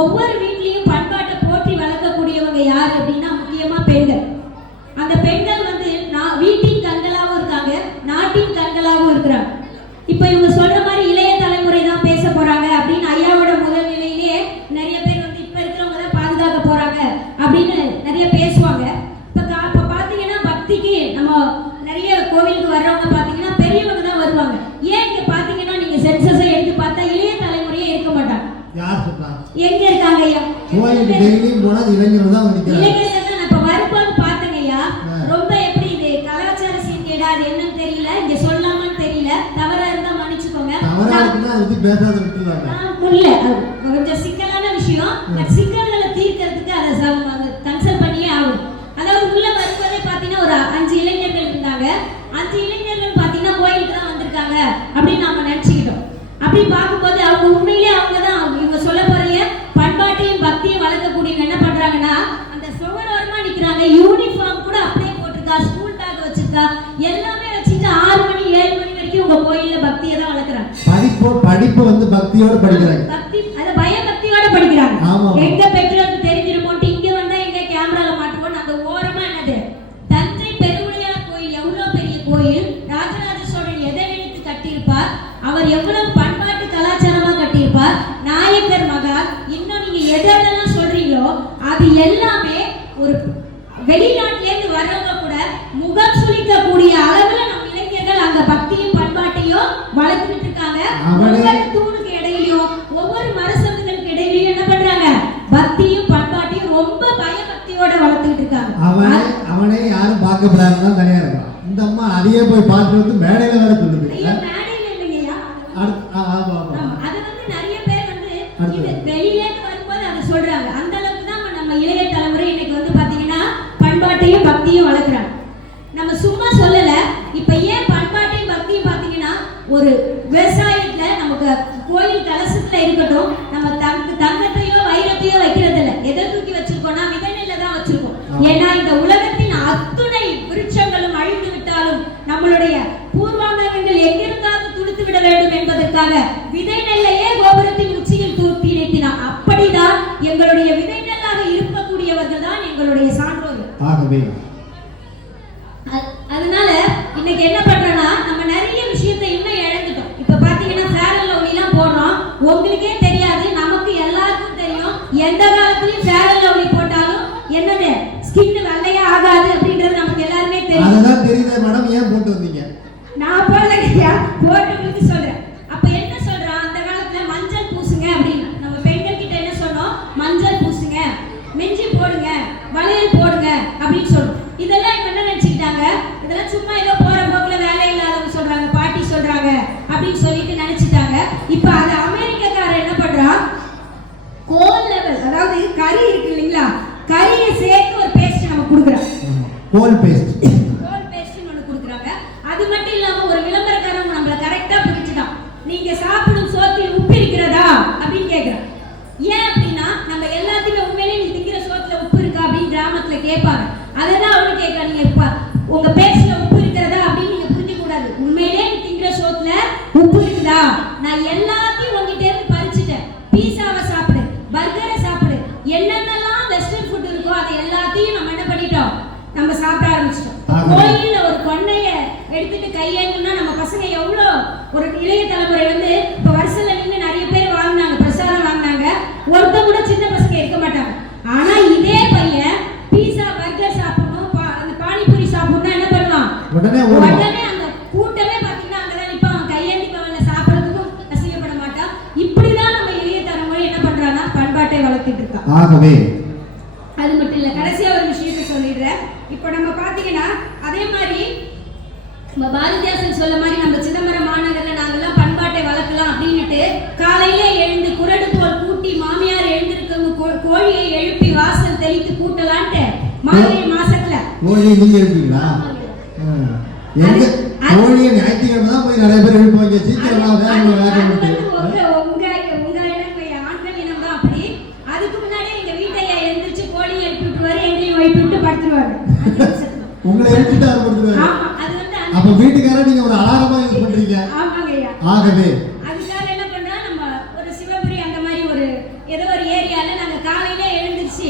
ஒவ்வொரு வீட்லயும் பண்பாட்டை போற்றி வளர்க்கக்கூடியவங்க யாரு அப்படின்னா முக்கியமா பெண்கள். அந்த பெண்கள் வந்து வீட்டின் கண்களாகவும் இருக்காங்க, நாட்டின் கண்களாகவும் இருக்கிறாங்க. இப்ப இவங்க சொல்ற மாதிரி இளைய தலைமுறை தான் பேச போறாங்க அப்படின்னு ஐயாவோட முதல் நிலையிலேயே நிறைய பேர் வந்து இப்ப இருக்கிறவங்க தான் பாதுகாக்க போறாங்க அப்படின்னு நிறைய பேசுவாங்க. இப்ப பாத்தீங்கன்னா பக்திக்கு நம்ம நிறைய கோவிலுக்கு வர்றவங்க பாத்தீங்கன்னா பெரியவங்க தான் வருவாங்க. ஏன் இங்க பாத்தீங்கன்னா நீங்க சென்சஸை எடுத்து பார்த்தா இளைய தலைமுறையே இருக்க மாட்டாங்க. யார் சொல்றாங்க? எங்க இருக்காங்க ஐயா? கோயிலுக்கு டெய்லி போனா இளைஞர்கள் தான் வந்திருக்காங்க. இளைஞர்கள் தான் இப்ப வரும்போது பாத்தங்க ஐயா, ரொம்ப எப்படி இது கலாச்சார சீர்கேடா அது என்னன்னு தெரியல, இங்க சொல்லாமன்னு தெரியல, தவறா இருந்தா மன்னிச்சுக்கோங்க. தவறா இருக்குன்னா அது பத்தி பேசாத விட்டுறாங்க. இல்ல கொஞ்சம் சிக்கலான விஷயம், பட் சிக்கல்களை தீர்க்கிறதுக்கு அதை கன்சல்ட் பண்ணியே ஆகும். அதாவது உள்ள வரும்போதே பாத்தீங்கன்னா ஒரு 5 இளைஞர்கள் இருந்தாங்க. 5 இளைஞர்கள் பாத்தீங்கன்னா கோயிலுக்கு தான் வந்திருக்காங்க அப்படின்னு நாம நினைச்சுக்கிட்டோம். அப்படி பார்க்கும்போது அவங்க உண்மையிலேயே அவங்க தான் இவங்க சொல்ல போறீங்க பண்பாட்டையும் பக்தியும் வளர்க்கக்கூடியவங்க என்ன பண்றாங்கன்னா, அந்த சுவரோரமா நிக்கிறாங்க, யூனிஃபார்ம் கூட அப்படியே போட்டிருக்கா, ஸ்கூல் பேக் வச்சிருக்கா, எல்லாமே வச்சுட்டு 6 மணி 7 மணி வரைக்கும் உங்க கோயில்ல பக்தியை தான் வளர்க்குறாங்க. படிப்பு வந்து பக்தியோட படிக்கிறாங்க. பக்தி அது பயபக்தியோட படிக்கிறாங்க. எங்க பெற்றோருக்கு தெரிஞ்சிருமோட்டு இங்க வந்தா எங்க கேமரால மாட்டுவோம். அந்த ஓரமா என்னது தஞ்சை பெருவுடையார் கோயில், எவ்வளவு பெரிய கோயில், ராஜராஜ சோழன் எதை நினைத்து கட்டியிருப்பார், அவர் எவ்வளவு பண்பாட்டு கலாச்சாரமா கட்டியிருப்பார், நாயக்கர் மகால், இன்னும் நீங்க எதெல்லாம் சொல்றீங்களோ அது எல்லாமே ஒரு வெளிநாட்டுல இருந்து வர்றவங்க கூட முகம் சுளிக்கக்கூடிய அளவுல நம்ம இளைஞர்கள் அங்க பக்தியும் பண்பாட்டையும் வளர்த்துட்டு இருக்காங்க. ஒவ்வொரு தூணுக்கு இடையிலையும் ஒவ்வொரு மரசந்துகளுக்கு இடையிலையும் என்ன பண்றாங்க, பக்தியும் பண்பாட்டையும் ரொம்ப பயபக்தியோட வளர்த்துட்டு இருக்காங்க. அவனே யாரும் பார்க்கப்படாதான் தனியா இருக்கான். இந்த அம்மா அதையே போய் பார்த்து வந்து மேடையில வர சொல்லுது. மேடையில இல்லையா, அது வந்து நிறைய பேர் வந்து இது வெளியில வரும்போது அதை சொல்றாங்க. அந்த அளவுக்கு தான் நம்ம இளைய தலைமுறை இன்னைக்கு வந்து பாத்தீங்கன்னா பண்பாட்டையும் பக்தியும் வளர்க்குறாங்க. நம்ம சும்மா சொல்லல. இப்ப ஏன் பண்பாட்டையும் பக்தியும் பாத்தீங்கன்னா ஒரு விவசாய இருக்கட்டும், நம்ம தங்கத்தையோ வைரத்தையோ வைக்கிறது இல்ல. எதை தூக்கி வச்சிருக்கோம்னா விதை நெல்லை தான் வச்சிருக்கோம். ஏன்னா இந்த உலகத்தின் அத்துணை விருட்சங்களும் அழிந்து விட்டாலும் நம்மளுடைய பூர்வாங்கங்கள் எங்கிருந்தாவது துளித்து விட வேண்டும் என்பதற்காக விதை நெல்லையே கோபுரத்தின் உச்சியில் தூக்கி நிறுத்தினார். அப்படிதான் எங்களுடைய விதை நெல்லாக இருக்கக்கூடியவர்கள் தான் எங்களுடைய சான்றோர்கள். ஆகவே அதனால இன்னைக்கு என்ன பண்றோம்னா நம்ம நிறைய விஷயத்தை இன்னும் இழந்துட்டோம். இப்ப பாத்தீங்கன்னா ஃபேர் அண்ட் லவ்லி எல்லாம் போடுறோம், உங்களுக்கே தெரியாது, நமக்கு எல்லாருக்கும் தெரியும். எந்த காலத்துலயும் ஃபேர் அண்ட் லவ்லி போட்டாலும் என்னது ஸ்கின் வெள்ளையா ஆகாது அப்படின்றது நமக்கு எல்லாருமே தெரியும். அதெல்லாம் தெரியுதா மேடம்? ஏன் போட்டு வந்தீங்க? நான் போடலையா, போட்டவங்களுக்கு சொல்றேன். அப்ப என்ன சொல்றான், அந்த காலத்துல மஞ்சள் பூசுங்க அப்படின்னு நம்ம பெண்கள் கிட்ட என்ன சொன்னோம், மஞ்சள் பூசுங்க, மெஞ்சி போடுங்க, வளையல் போடுங்க அப்படின்னு சொல்றோம். இதெல்லாம் இப்ப என்ன நினைச்சுக்கிட்டாங்க, இதெல்லாம் சும்மா ஏதோ போற போக்குல வேலை இல்லாதவங்க சொல்றாங்க, பாட்டி சொல்றாங்க அப்படின்னு சொல்லிட்டு நினைச்சிட்டாங்க. இப்ப அது அமெரிக்காக்காரர் என்ன பண்றான், கோல் லெவல், அதாவது கறி இருக்கு இல்லைங்களா, கறியை சேர்த்து ஒரு பேஸ்ட் நம்ம கொடுக்குறோம், கோல் பேஸ்ட். கோல் பேஸ்ட்னு ஒன்று கொடுக்குறாங்க. அது மட்டும் இல்லாம ஒரு விளம்பரக்காரங்க நம்மள கரெக்டா பிடிச்சிட்டான், நீங்க சாப்பிடும் சோத்தில் உப்பு இருக்கிறதா அப்படின்னு கேட்கிறான். ஏன் அப்படின்னா நம்ம எல்லாத்தையுமே உண்மையிலேயே நீ திங்கிற சோத்துல உப்பு இருக்கா அப்படின்னு கிராமத்துல கேட்பாங்க. அதைதான் அவனு கேட்கறான், நீங்க இப்ப உங்க பேஸ்ட்ல உப்பு இருக்கிறதா அப்படின்னு நீங்க புரிஞ்சுக்க கூடாது. உண்மையிலேயே நீ திங்கிற சோத்துல உப்பு இருக்குதா, நான் எல்லாத்தையும் உங்ககிட்ட இருந்து பறிச்சுட்டேன், பீஸாவை சாப்பிடு, பர்கரை சாப்பிடு, என்னென்னலாம் வெஸ்டர்ன் ஃபுட் இருக்கோ அதை எல்லாத்தையும் நம்ம என்ன பண்ணிட்டோம், நம்ம சாப்பிட ஆரம்பிச்சிட்டோம். கோயில்ல ஒரு கொண்டைய எடுத்துட்டு கையேந்துனா நம்ம பசங்க எவ்வளோ, ஒரு இளைய தலைமுறை வந்து இப்ப வருஷத்துல நின்று நிறைய பேர் வாங்கினாங்க, பிரசாதம் வாங்கினாங்க, ஒருத்தர் கூட சின்ன பசங்க இருக்க மாட்டாங்க. ஆனா இதே பையன் பீஸா பர்கர் சாப்பிடணும், அந்த பானிபூரி சாப்பிடணும், என்ன பண்ணுவான், உடனே அந்த கூட்டமே பாத்தீங்கன்னா அங்கதான் நிப்பான், அவன் கையேந்தி பவன்ல சாப்பிடறதுக்கும் அசிங்கப்பட மாட்டான். இப்படிதான் நம்ம இளைய தலைமுறை என்ன பண்றான்னா பண்பாட்டை வளர்த்துட்டு இருக்கா. ஆகவே அது மட்டும் இல்ல, கடைசியா ஒரு விஷயத்தை சொல்லிடுறேன். இப்போ நம்ம பாத்தீங்கன்னா அதே மாதிரி நம்ம பாரதிதாசன் சொல்ல மாதிரி நம்ம சிதம்பரம் மாநகர்ல நாங்கெல்லாம் பண்பாட்டை வளர்க்கலாம் அப்படின்னுட்டு காலையிலே எழுந்து குரடு போல் கூட்டி மாமியார் எழுந்திருக்கவங்க கோழியை எழுப்பி வாசல் தெளித்து கூட்டலான்ட்டு மார்கழி மாசத்துல கோழியை நீங்க எழுப்பீங்களா? கோழியை ஞாயிற்றுக்கிழமை தான் போய் நிறைய பேர் எழுப்புவாங்க, சீக்கிரமா வேகமா வேகம் விட்டு. உங்க ஆண்கள் இனம் தான் அப்படி. அதுக்கு முன்னாடி எங்க வீட்டையா எழுந்திருச்சு கோழியை எழுப்பி விட்டுருவாரு, எங்களையும் எழுப்பி விட்டு படுத்துருவாரு, உங்களை எழுப்பிட்டு ஆரம்பிடுவாரு. ஆமா, அது வந்து அப்ப வீட்டுக்காரர் நீங்க ஒரு அலாரமா யூஸ் பண்றீங்க. ஆமாங்கய்யா. ஆகவே அதுக்காக என்ன பண்றா, நம்ம ஒரு சிவபுரி அந்த மாதிரி ஒரு ஏதோ ஒரு ஏரியால நாங்க காலையில எழுந்திருச்சு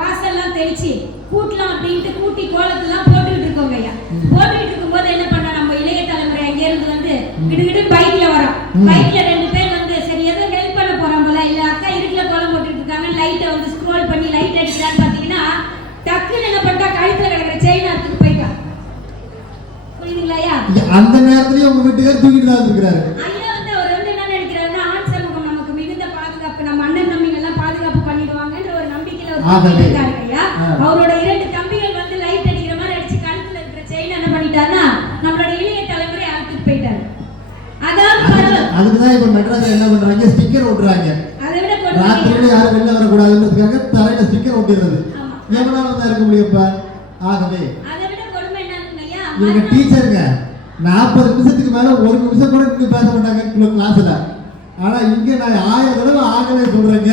வாசல்லாம் தெளிச்சு கூட்டலாம் அப்படின்ட்டு கூட்டி கோலத்தெல்லாம் போட்டுக்கிட்டு இருக்கோங்க ஐயா. போட்டுக்கிட்டு இருக்கும்போது என்ன பண்ணா, நம்ம இளைய தலைமுறை அங்க இருந்து வந்து கிடுகிடு பைக்ல வரோம். பைக்ல 2 பேர் வந்து சரி ஏதோ ஹெல்ப் பண்ண போறோம் போல, இல்ல அக்கா இருக்குல கோலம் போட்டுட்டு இருக்காங்க, லைட்டை வந்து ஸ்க்ரோல் பண்ணி லைட் அடிக்கிறான்னு பாத்தீங்கன்னா டக்குன்னு என்ன பண்ணா கழுத்துல கிடக்கிற செயின் அறுத்துட்டு போயிட்டா. புரியுதுங்களா ஐயா? அந்த நேரத்துலயே உங்க வீட்டுக்காரர் தூக்கிட்டு தான் இருக்கிறாரு. ஐயா வந்து அவர் வந்து என்ன நினைக்கிறாருன்னா, ஆண் சமூகம் நமக்கு மிகுந்த பாதுகாப்பு, நம்ம அண்ணன் தம்பிங்க எல்லாம் பாதுகாப்பு பண்ணிடுவாங்கன்ற ஒரு நம்பிக்கையில இருக்காரு ஐயா. அவரோட 2 தம்பிகள் வந்து லைட் அடிக்கிற மாதிரி அடிச்சு கழுத்துல இருக்கிற செயின் என்ன பண்ணிட்டாருன்னா நம்மளோட இளைய தலைமுறை அறுத்துட்டு போயிட்டாரு. அதான் அதுக்குதான் இப்ப மெட்ராஸ்ல என்ன பண்றாங்க, ஸ்டிக்கர் ஒட்டுறாங்க. அதை விட ராத்திரியில யாரும் வெளில வரக்கூடாதுன்றதுக்காக தரையில ஸ்டிக்கர் ஒட்டிடுறது. எவ்வளவு தான் இருக்க முடியும் இப்ப? ஆகவே அதை விட கொடுமை என்னன்னு ஐயா, இவங்க டீச்சருங்க 40 நிமிஷத்துக்கு மேல 1 நிமிஷம் கூட நின்று பேச மாட்டாங்க கிளாஸ்ல. ஆனா இங்க நான் 1000 தடவை ஆகவே சொல்றேங்க.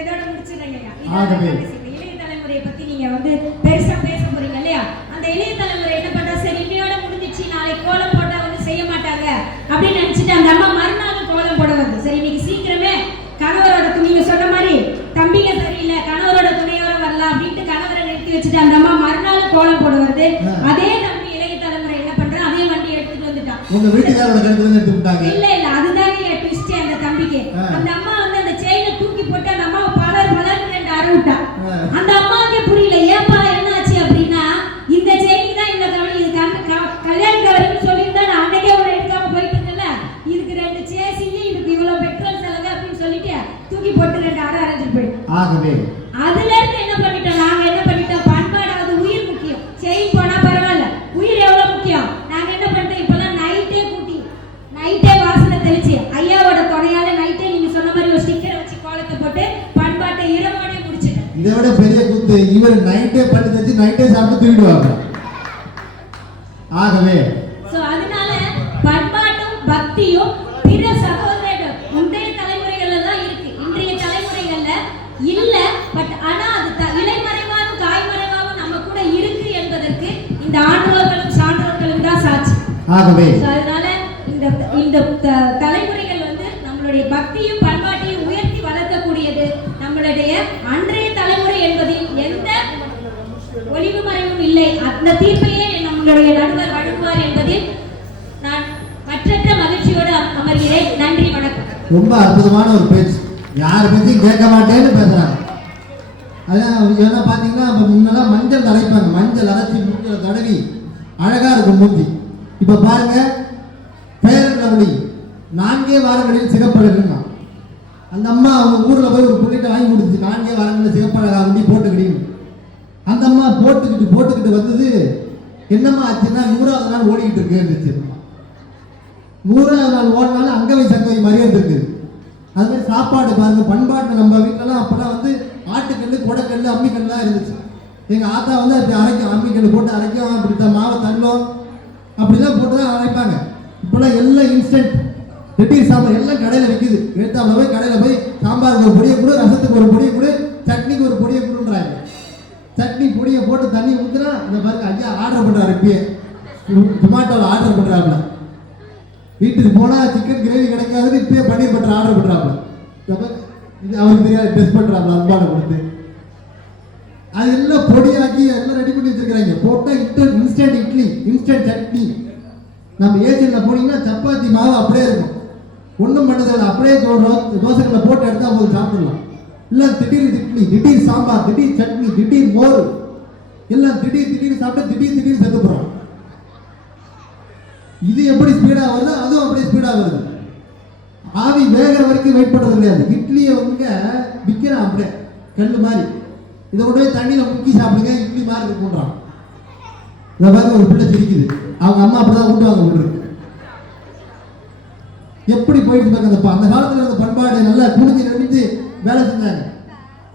இதோட முடிச்சிடுறேங்க ஐயா. ஆகவே இளைய தலைமுறையை பத்தி நீங்க வந்து பெருசா பேச போறீங்க இல்லையா, அந்த இளைய தலைமுறை என்ன பண்றா, சரி இன்னையோட முடிஞ்சிச்சு, நாளைக்கு கோலம் போட்டா வந்து செய்ய மாட்டாங்க அப்படின்னு நினைச்சிட்டு அந்த அம்மா மறுநாள் கோலம் போட வருது. சரி இன்னைக்கு சீக்கிரமே கணவரோட நீங்க சொன்ன மாதிரி தம்பிங்க சரியில்லை, கணவரோட துணையோட வரலாம் அப்படின்ட்டு கணவரை நிறுத்தி வச்சுட்டு அந்த அம்மா மறுநாள் கோலம் போட வருது. அதே தம்பி இளைய தலைமுறை என்ன பண்றா, அதே வண்டி எடுத்துட்டு வந்துட்டான். உங்க வீட்டுக்காரோட கழுத்துல இருந்து எடுத்து விட்டாங்க. இல்ல அதுதாங்க ட்விஸ்ட். அந்த தம்பிக்கு அந்த அம்மா வந்து அந்த செயினை தூக்கி போட்டு அந்த அம்மா பலர் 2 அறுவிட்டா. அந்த அம்மாவுக்கே புரியல, ஏப்பா என்ன ஆச்சு அப்படின்னா, இந்த செயினுக்கு தான் இந்த கவலை, இது கல்யாண கவலைன்னு சொல்லியிருந்தா நான் அன்னைக்கே ஒரு எடுக்காம போயிட்டு இருந்தேன்ல, இதுக்கு 2 சேசிங்க, இதுக்கு இவ்வளவு பெட்ரோல் செலவு அப்படின்னு சொல்லிட்டு தூக்கி போட்டு 2 அரைஞ்சிட்டு போயிட்டு. ஆகவே அதுல இருந்து என்ன பண்ணிட்டோம், நாங்க என்ன பண்ணிட்டோம், பண்பாடாவது உயிர் முக்கியம், செயின் போனா பரவாயில்ல, உயிர் எவ்வளவு முக்கியம். நாங்க என்ன பண்ணிட்டோம், இப்பெல்லாம் நைட்டே கூட்டி நைட்டே வாசல தெளிச்சு ஐயாவோட துணையால நைட்டே நீங்க சொன்ன மாதிரி ஒரு ஸ்டிக்கரை வச்சு கோலத்தை போட்டு பண்பாட்டை இரவோட முடிச்சிட்டோம். இதை விட பெரிய கூத்து, இவர் நைட்டே பண்ணி தச்சு நைட்டே சாப்பிட்டு தூக்கிடுவாங்க. ஆகவே அதனால பண்பாட்டும் பக்தியும் பிற சகோதர இந்த ஆன்றோர்களும் சான்றோர்களும் தான் சாட்சி. ஆகவே So, அதனால இந்த இந்த தலைமுறைகள் வந்து நம்மளுடைய பக்தியும் பண்பாட்டையும் உயர்த்தி வளர்க்கக்கூடியது நம்மளுடைய அன்றைய தலைமுறை என்பதில் எந்த ஒளிவு மறைவும் இல்லை. அந்த தீர்ப்பையே நம்மளுடைய நடுவர் வழங்குவார் என்பதில் நான் மற்றற்ற மகிழ்ச்சியோடு அமர்கிறேன். நன்றி, வணக்கம். ரொம்ப அற்புதமான ஒரு பேச்சு. யார் பேச்சையும் கேட்க மாட்டேன்னு பேசுறாங்க. அதான் என்ன பார்த்தீங்கன்னா, இப்போ முன்னெல்லாம் மஞ்சள் அரைப்பாங்க, மஞ்சள் அரைச்சி மூஞ்சில தடவி அழகா இருக்கும் மூஞ்சி. இப்போ பாருங்க, பேரண்ட மொழி 4 வாரங்களில் சிகப்பழகுங்க. அந்த அம்மா அவங்க ஊரில் போய் ஒரு புள்ளிட்ட வாங்கி கொடுத்துச்சு, 4 வாரங்களில் சிகப்பழகா வண்டி போட்டுக்கிட்டீங்க. அந்த அம்மா போட்டுக்கிட்டு வந்தது. என்னம்மா ஆச்சுன்னா 100வது நாள் ஓடிக்கிட்டு இருக்கு இருந்துச்சு. 100வது நாள் ஓடினாலும் அங்கவை சங்கவை மாதிரியே இருந்திருக்கு. அது மாதிரி சாப்பாடு பாருங்க, பண்பாட்டு நம்ம வீட்டிலலாம் அப்போலாம் வந்து ஆட்டுக்கல், கொடைக்கல், அம்மிக்கல்லாம் இருந்துச்சு. எங்கள் ஆத்தா வந்து அப்படி அரைக்கும், அம்மிக்கல் போட்டு அரைக்கும், அப்படி மாவை தள்ளும், அப்படிலாம் போட்டு தான் அரைப்பாங்க. இப்போலாம் எல்லாம் இன்ஸ்டன்ட், திடீர் சாம்பார் எல்லாம் கடையில் விற்குது. எடுத்தாமல் போய் கடையில் போய் சாம்பாருக்கு ஒரு பொடியை கொடு, ரசத்துக்கு ஒரு பொடியை கொடு, சட்னிக்கு ஒரு பொடியை கொடுன்றாங்க. சட்னி பொடியை போட்டு தண்ணி ஊற்றுனா இந்த பாருங்க, ஐயா ஆர்டர் பண்ணுறாரு, இப்பயே டொமாட்டோவில் ஆர்டர் பண்ணுறாப்புல. வீட்டுக்கு போனால் சிக்கன் கிரேவி கிடைக்காதுன்னு இப்பயே பன்னீர் பட்டர் ஆர்டர் பண்ணுறாப்புல. இது அவருக்கு தெரியாது, டெஸ்ட் பண்ணுறாப்புல அன்பான கொடுத்து. அது எல்லாம் பொடியாக்கி எல்லாம் ரெடி பண்ணி வச்சிருக்கிறாங்க. போட்டால் இன்ஸ்டன்ட் இட்லி, இன்ஸ்டன்ட் சட்னி. நம்ம ஏசியில் போனீங்கன்னா சப்பாத்தி மாவு அப்படியே இருக்கும், ஒன்றும் பண்ணதில்லை. அப்படியே தோசைகளை போட்டு எடுத்தால் அவங்க சாப்பிடலாம். இல்லை திடீர் இட்லி, திடீர் சாம்பார், திடீர் சட்னி, திடீர் மோர், எல்லாம் திடீர் சாப்பிட்டு திடீர் செத்து போகிறோம். இது எப்படி ஸ்பீடாக வருது, அதுவும் அப்படியே ஸ்பீடாக வருது. ஆவி வேகிற வரைக்கும் வெயிட் பண்ணுறது கிடையாது. இட்லியை வந்து விற்கிறான் அப்படியே கல் மாதிரி. இதை கொண்டு போய் தண்ணியில் முக்கி சாப்பிடுங்க, இட்லி மாதிரி இருக்குன்றான். இந்த மாதிரி ஒரு பிள்ளை சிரிக்குது, அவங்க அம்மா அப்படிதான் ஊட்டுவாங்க விடுறது. எப்படி போயிட்டு இருக்காங்க அந்த காலத்தில். அந்த பண்பாடு நல்லா குடிஞ்சு நடிச்சு வேலை செஞ்சாங்க.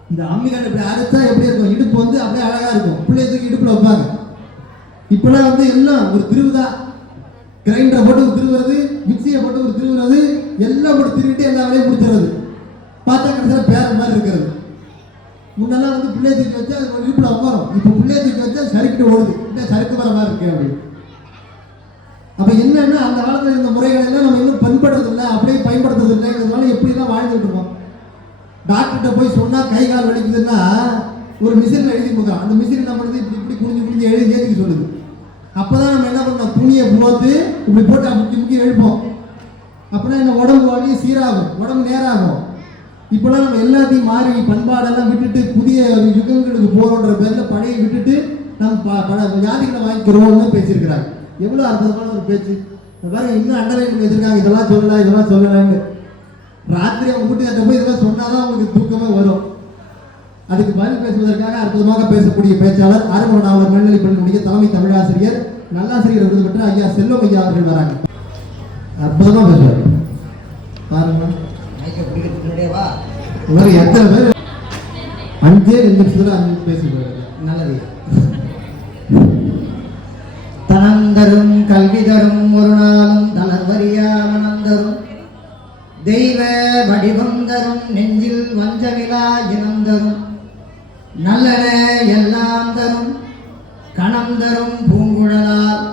இந்த அம்மிக்கான இப்படி அரைச்சா எப்படி இருக்கும், இடுப்பு வந்து அப்படியே அழகா இருக்கும், பிள்ளைய தூக்கி இடுப்புல வைப்பாங்க. இப்பெல்லாம் வந்து எல்லாம் ஒரு திருவுதான், கிரைண்டரை போட்டு ஒரு திருவுறது, மிக்சியை போட்டு ஒரு திருவுறது, எல்லாம் போட்டு திருவிட்டு எல்லா வேலையும் முடிச்சிடுறது. பார்த்தா கடைசியில் பேர மாதிரி இருக்கிறது. முன்னெல்லாம் வந்து பிள்ளைய தூக்கி வச்சா அது இடுப்புல உட்காரும். இப்போ பிள்ளைய தூக்கி வச்சா சறுக்கிட்டு ஓடுது, இல்லை சறுக்கு வர மாதிரி இருக்கு அப்படின்னு. அப்ப என்னன்னா, அந்த காலத்தில் இந்த முறைகள் எல்லாம் நம்ம இன்னும் பண்படுறது இல்லை, அப்படியே பயன்படுத்துறது இல்லை. இதனால எப்படிலாம் வாழ்ந்துட்டு இருக்கோம். டாக்டர்கிட்ட போய் சொன்னா கை கால் வலிக்குதுன்னா ஒரு மிஷினில் எழுதி கொடுக்குறோம். அந்த மிஷின் நம்ம வந்து இப்படி குனிஞ்சு எழுதி ஏற்றிக்க சொல்லுது. அப்போதான் நம்ம என்ன பண்ணோம், துணியை போட்டு இப்படி போட்டு முக்கி எழுப்போம். அப்படின்னா என்ன, உடம்பு வலி சீராகும், உடம்பு நேராகும். இப்போலாம் நம்ம எல்லாத்தையும் மாறி பண்பாடெல்லாம் விட்டுட்டு புதிய யுகங்களுக்கு போறோன்ற பேர்ல பழைய விட்டுட்டு நம்ம வியாதிகளை வாங்கிக்கிறோம்னு பேசியிருக்கிறாங்க. எவ்வளவு அற்புதமான ஒரு பேச்சு பாருங்க. இன்னும் அண்டர்லைன் பண்ணி வச்சிருக்காங்க, இதெல்லாம் சொல்லலான்னு. ராத்திரி அவங்க வீட்டுக்கிட்ட போய் இதெல்லாம் சொன்னாதான் அவங்களுக்கு தூக்கமே வரும். அதுக்கு பதில் பேசுவதற்காக அற்புதமாக பேசக்கூடிய பேச்சாளர் ஆறுமுக நாவலர் மேல்நிலைப் பள்ளியினுடைய தலைமை தமிழாசிரியர், நல்லாசிரியர் விருது பெற்ற ஐயா செல்வம் ஐயா அவர்கள் வராங்க. அற்புதமா பேசுவார் பாருங்க. இவர் எத்தனை பேர் 5 நிமிஷத்துல 5 பேசுவார். நல்லது. தனந்தரும் கல்வி தரும் ஒரு நாளும் தளர்வரியா மனந்தரும் தெய்வ வடிவம் தரும் நெஞ்சில் வஞ்சமிலா இனம் தரும் நல்லன எல்லாம் தரும் கணம் தரும் பூங்குழலால்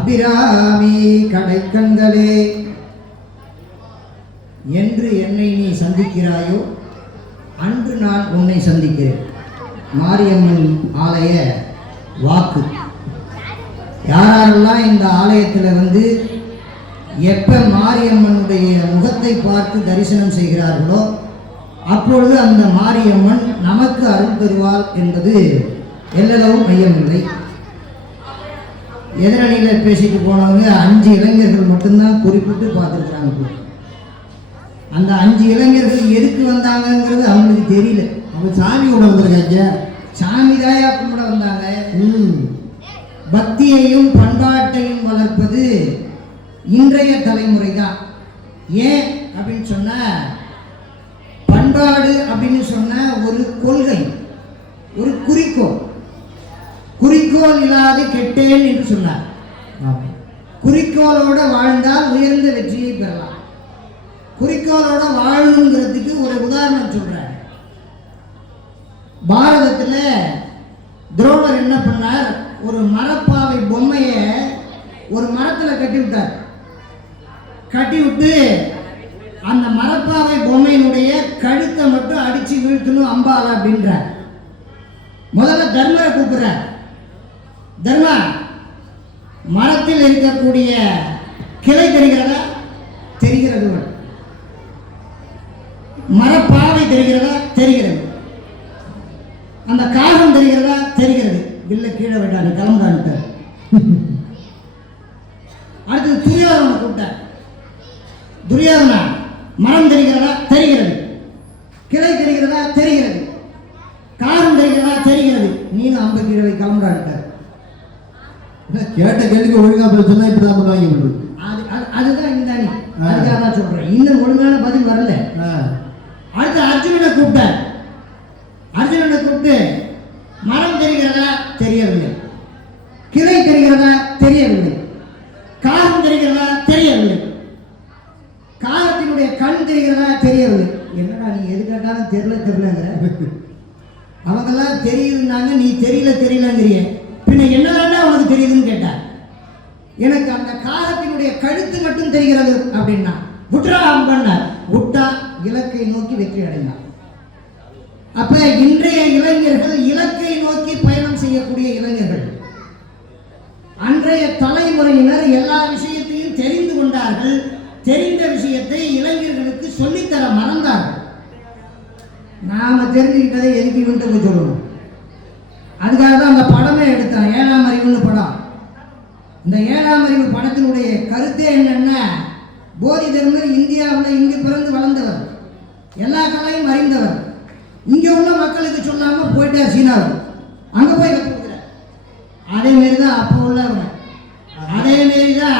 அபிராமி கடைக்கண்களே என்று என்னை நீ சந்திக்கிறாயோ அன்று நான் உன்னை சந்திக்கிறேன். மாரியம்மன் ஆலய வாக்கு. யாரெல்லாம் இந்த ஆலயத்தில் வந்து எப்போ மாரியம்மனுடைய முகத்தை பார்த்து தரிசனம் செய்கிறார்களோ அப்பொழுது அந்த மாரியம்மன் நமக்கு அருள் தருவாள் என்பது எல்லளவும் மையமில்லை. எதிரணியில் பேசிட்டு போனவங்க 5 இளைஞர்கள் மட்டும்தான் குறிப்பிட்டு பார்த்துருக்குறாங்க. அந்த 5 இளைஞர்கள் எதுக்கு வந்தாங்கங்கிறது அவங்களுக்கு தெரியல. அவங்க சாமி கூட வந்திருக்காங்க. சாமி தாயா கும்பிட வந்தாங்க. பக்தியையும் பண்பாட்டையும் வளர்ப்பது இன்றைய தலைமுறை தான். ஏன் அப்படின்னு சொன்னா, பண்பாடு அப்படின்னு சொன்ன ஒரு கொள்கை, ஒரு குறிக்கோள் இல்லாது கெட்டேன் என்று சொன்னார். குறிக்கோளோட வாழ்ந்தால் உயர்ந்த வெற்றியை பெறலாம். குறிக்கோளோட வாழணுங்கிறதுக்கு ஒரு உதாரணம் சொல்றார். பாரதத்தில் துரோணர் என்ன பண்ணார், ஒரு மரப்பாவை ஒரு மரத்தில் கட்டி விட்டார். கட்டி விட்டு அந்த மரப்பாவை பொம்மையினுடைய கழுத்தை மட்டும் அடிச்சு வீழ்த்தணும் அம்பால அப்படின்றார். முதல்ல தர்மரை கூப்பிடுறார். தர்மா, மரத்தில் இருக்கக்கூடிய கிளை தெரிகிறதா? தெரிகிறது. மரப்பாவை தெரிகிறதா? தெரிகிறது. அந்த காகம் தெரிகிறதா? தெரிகிறது. இல்ல, கீழே விட்டாரு, கிளம்புறான்ட்டு. அடுத்தது துரியோதனை கூப்பிட்டார். துரியோதனா, மரம் தெரிகிறதா? தெரிகிறது. கிளை தெரிகிறதா? தெரிகிறது. காகம் தெரிகிறதா? தெரிகிறது. நீனும் 50 கீழே கிளம்புறான்ட்டார். கேட்ட கேள்விக்கு ஒழுங்கா பதில் சொன்னா இப்படிதான் பண்ணுவாங்க. அதுதான் இந்த அணி. அதுக்காக தான் சொல்றேன், இன்னும் ஒழுங்கான பதில் வரல. அடுத்து அர்ஜுனனை கூப்பிட்டார். அர்ஜுனனை கூப்பிட்டு, மரம் தெரிகிறதா? தெரியவில்லை. கிளை தெரிகிறதா? தெரியவில்லை. காகம் தெரிகிறதா? தெரியவில்லை. காகத்தினுடைய கண் தெரிகிறதா? தெரியவில்லை. என்னடா நீ எது கேட்டாலும் தெரியலங்கிற. அவங்கெல்லாம் தெரியுதுன்னாங்க, நீ தெரியலங்கிறிய. பின்ன என்னதாண்டா அவனுக்கு தெரியுதுன்னு கேட்டார். எனக்கு அந்த காகத்தினுடைய கழுத்து மட்டும் தெரிகிறது அப்படின்னா விட்ரா பண்ணார். விட்டா இலக்கை நோக்கி வெற்றி அடைந்தார். அப்ப இன்றைய இளைஞர்கள் இலக்கை நோக்கி பயணம் செய்யக்கூடிய இளைஞர்கள். அன்றைய தலைமுறையினர் எல்லா விஷயத்தையும் தெரிந்து கொண்டார்கள். தெரிந்த விஷயத்தை இளைஞர்களுக்கு சொல்லித்தர மறந்தார்கள். நாம தெரிஞ்சுக்கிட்டதை எதுக்கு இவன்ட்டு சொல்லணும். அதுக்காக தான் அந்த படமே எடுத்தான், 7ஆம் அறிவுன்னு படம். இந்த 7ஆம் அறிவு படத்தினுடைய கருத்தே என்னன்னா, போதி தர்மர் இந்தியாவில் இங்கு பிறந்து வளர்ந்தவர், எல்லா கலையும் அறிந்தவர். இங்கே உள்ள மக்களுக்கு சொல்லாம போயிட்டார் சீனாவுக்கு. அங்கே போய் கற்றுக்கிறார். அதே மாரி தான் அப்போ உள்ளவங்க, அதே மாரி தான்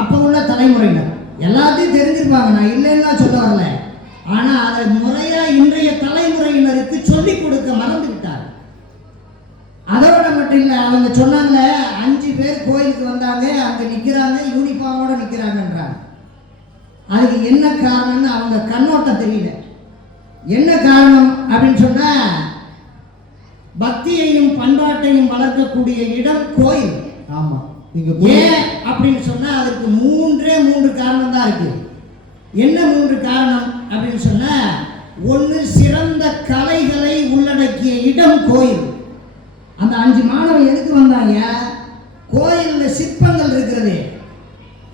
அப்போ உள்ள தலைமுறையினர் எல்லாத்தையும் தெரிஞ்சிருப்பாங்க. நான் இல்லைன்னா சொல்ல வரல. ஆனால் அதை முறையா இன்றைய தலைமுறையினருக்கு சொல்லிக் கொடுக்க மறந்து விட்டார். அதோட மட்டும் இல்லை, அவங்க சொன்னாங்க 5 பேர் கோயிலுக்கு வந்தாங்க, அங்கே நிற்கிறாங்க, யூனிஃபார்மோட நிற்கிறாங்கன்றாங்க. அதுக்கு என்ன காரணம்னு அவங்க கண்ணோட்டம் தெரியல. என்ன காரணம் அப்படின்னு சொன்னா, பக்தியையும் பண்பாட்டையும் வளர்க்கக்கூடிய இடம் கோயில். ஆமா, ஏன் அப்படின்னு சொன்னா அதுக்கு 3 காரணம் தான் இருக்கு. என்ன 3 காரணம் அப்படின்னு சொன்னா, ஒன்று, சிறந்த கலைகளை உள்ளடக்கிய இடம் கோயில். அந்த 5 மாணவர்கள் எதுக்கு வந்தாங்க? கோயிலில் சிற்பங்கள் இருக்கிறது,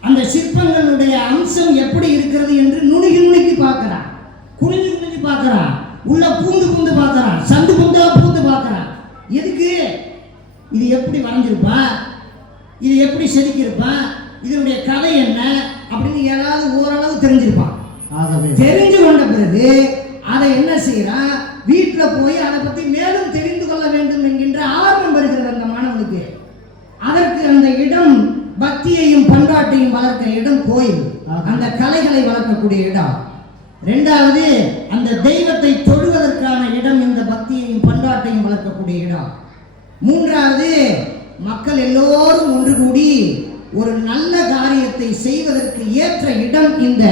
அந்த சிற்பங்களுடைய அம்சம் எப்படி இருக்கிறது என்று நுணுக்கி பார்க்கிறான், குனிஞ்சு பார்க்கிறான், உள்ள பூந்து பார்க்கிறான், சந்து பூந்து பார்க்கிறான். எதுக்கு? இது எப்படி வரைஞ்சிருப்பா, இது எப்படி செதுக்கியிருப்பான், இதனுடைய கதை என்ன அப்படின்னு ஏதாவது ஓரளவு தெரிஞ்சிருப்பான். தெரிஞ்சு கொண்ட பிறகு அதை என்ன செய்யறான், வீட்டில் போய் அதை பற்றி மேலும் தெரிந்து கொள்ள வேண்டும் என்கின்ற ஆர்வம் வருகிறது அந்த மாணவனுக்கு. அதற்கு அந்த இடம் பக்தியையும் பண்பாட்டையும் வளர்க்க இடம் கோயில், அந்த கலைகளை வளர்க்கக்கூடிய இடம். 2வது, அந்த தெய்வத்தை தொழுவதற்கான இடம் இந்த பக்தியையும் பண்பாட்டையும் வளர்க்கக்கூடிய இடம். 3வது, மக்கள் எல்லோரும் ஒன்று கூடி ஒரு நல்ல காரியத்தை செய்வதற்கு ஏற்ற இடம் இந்த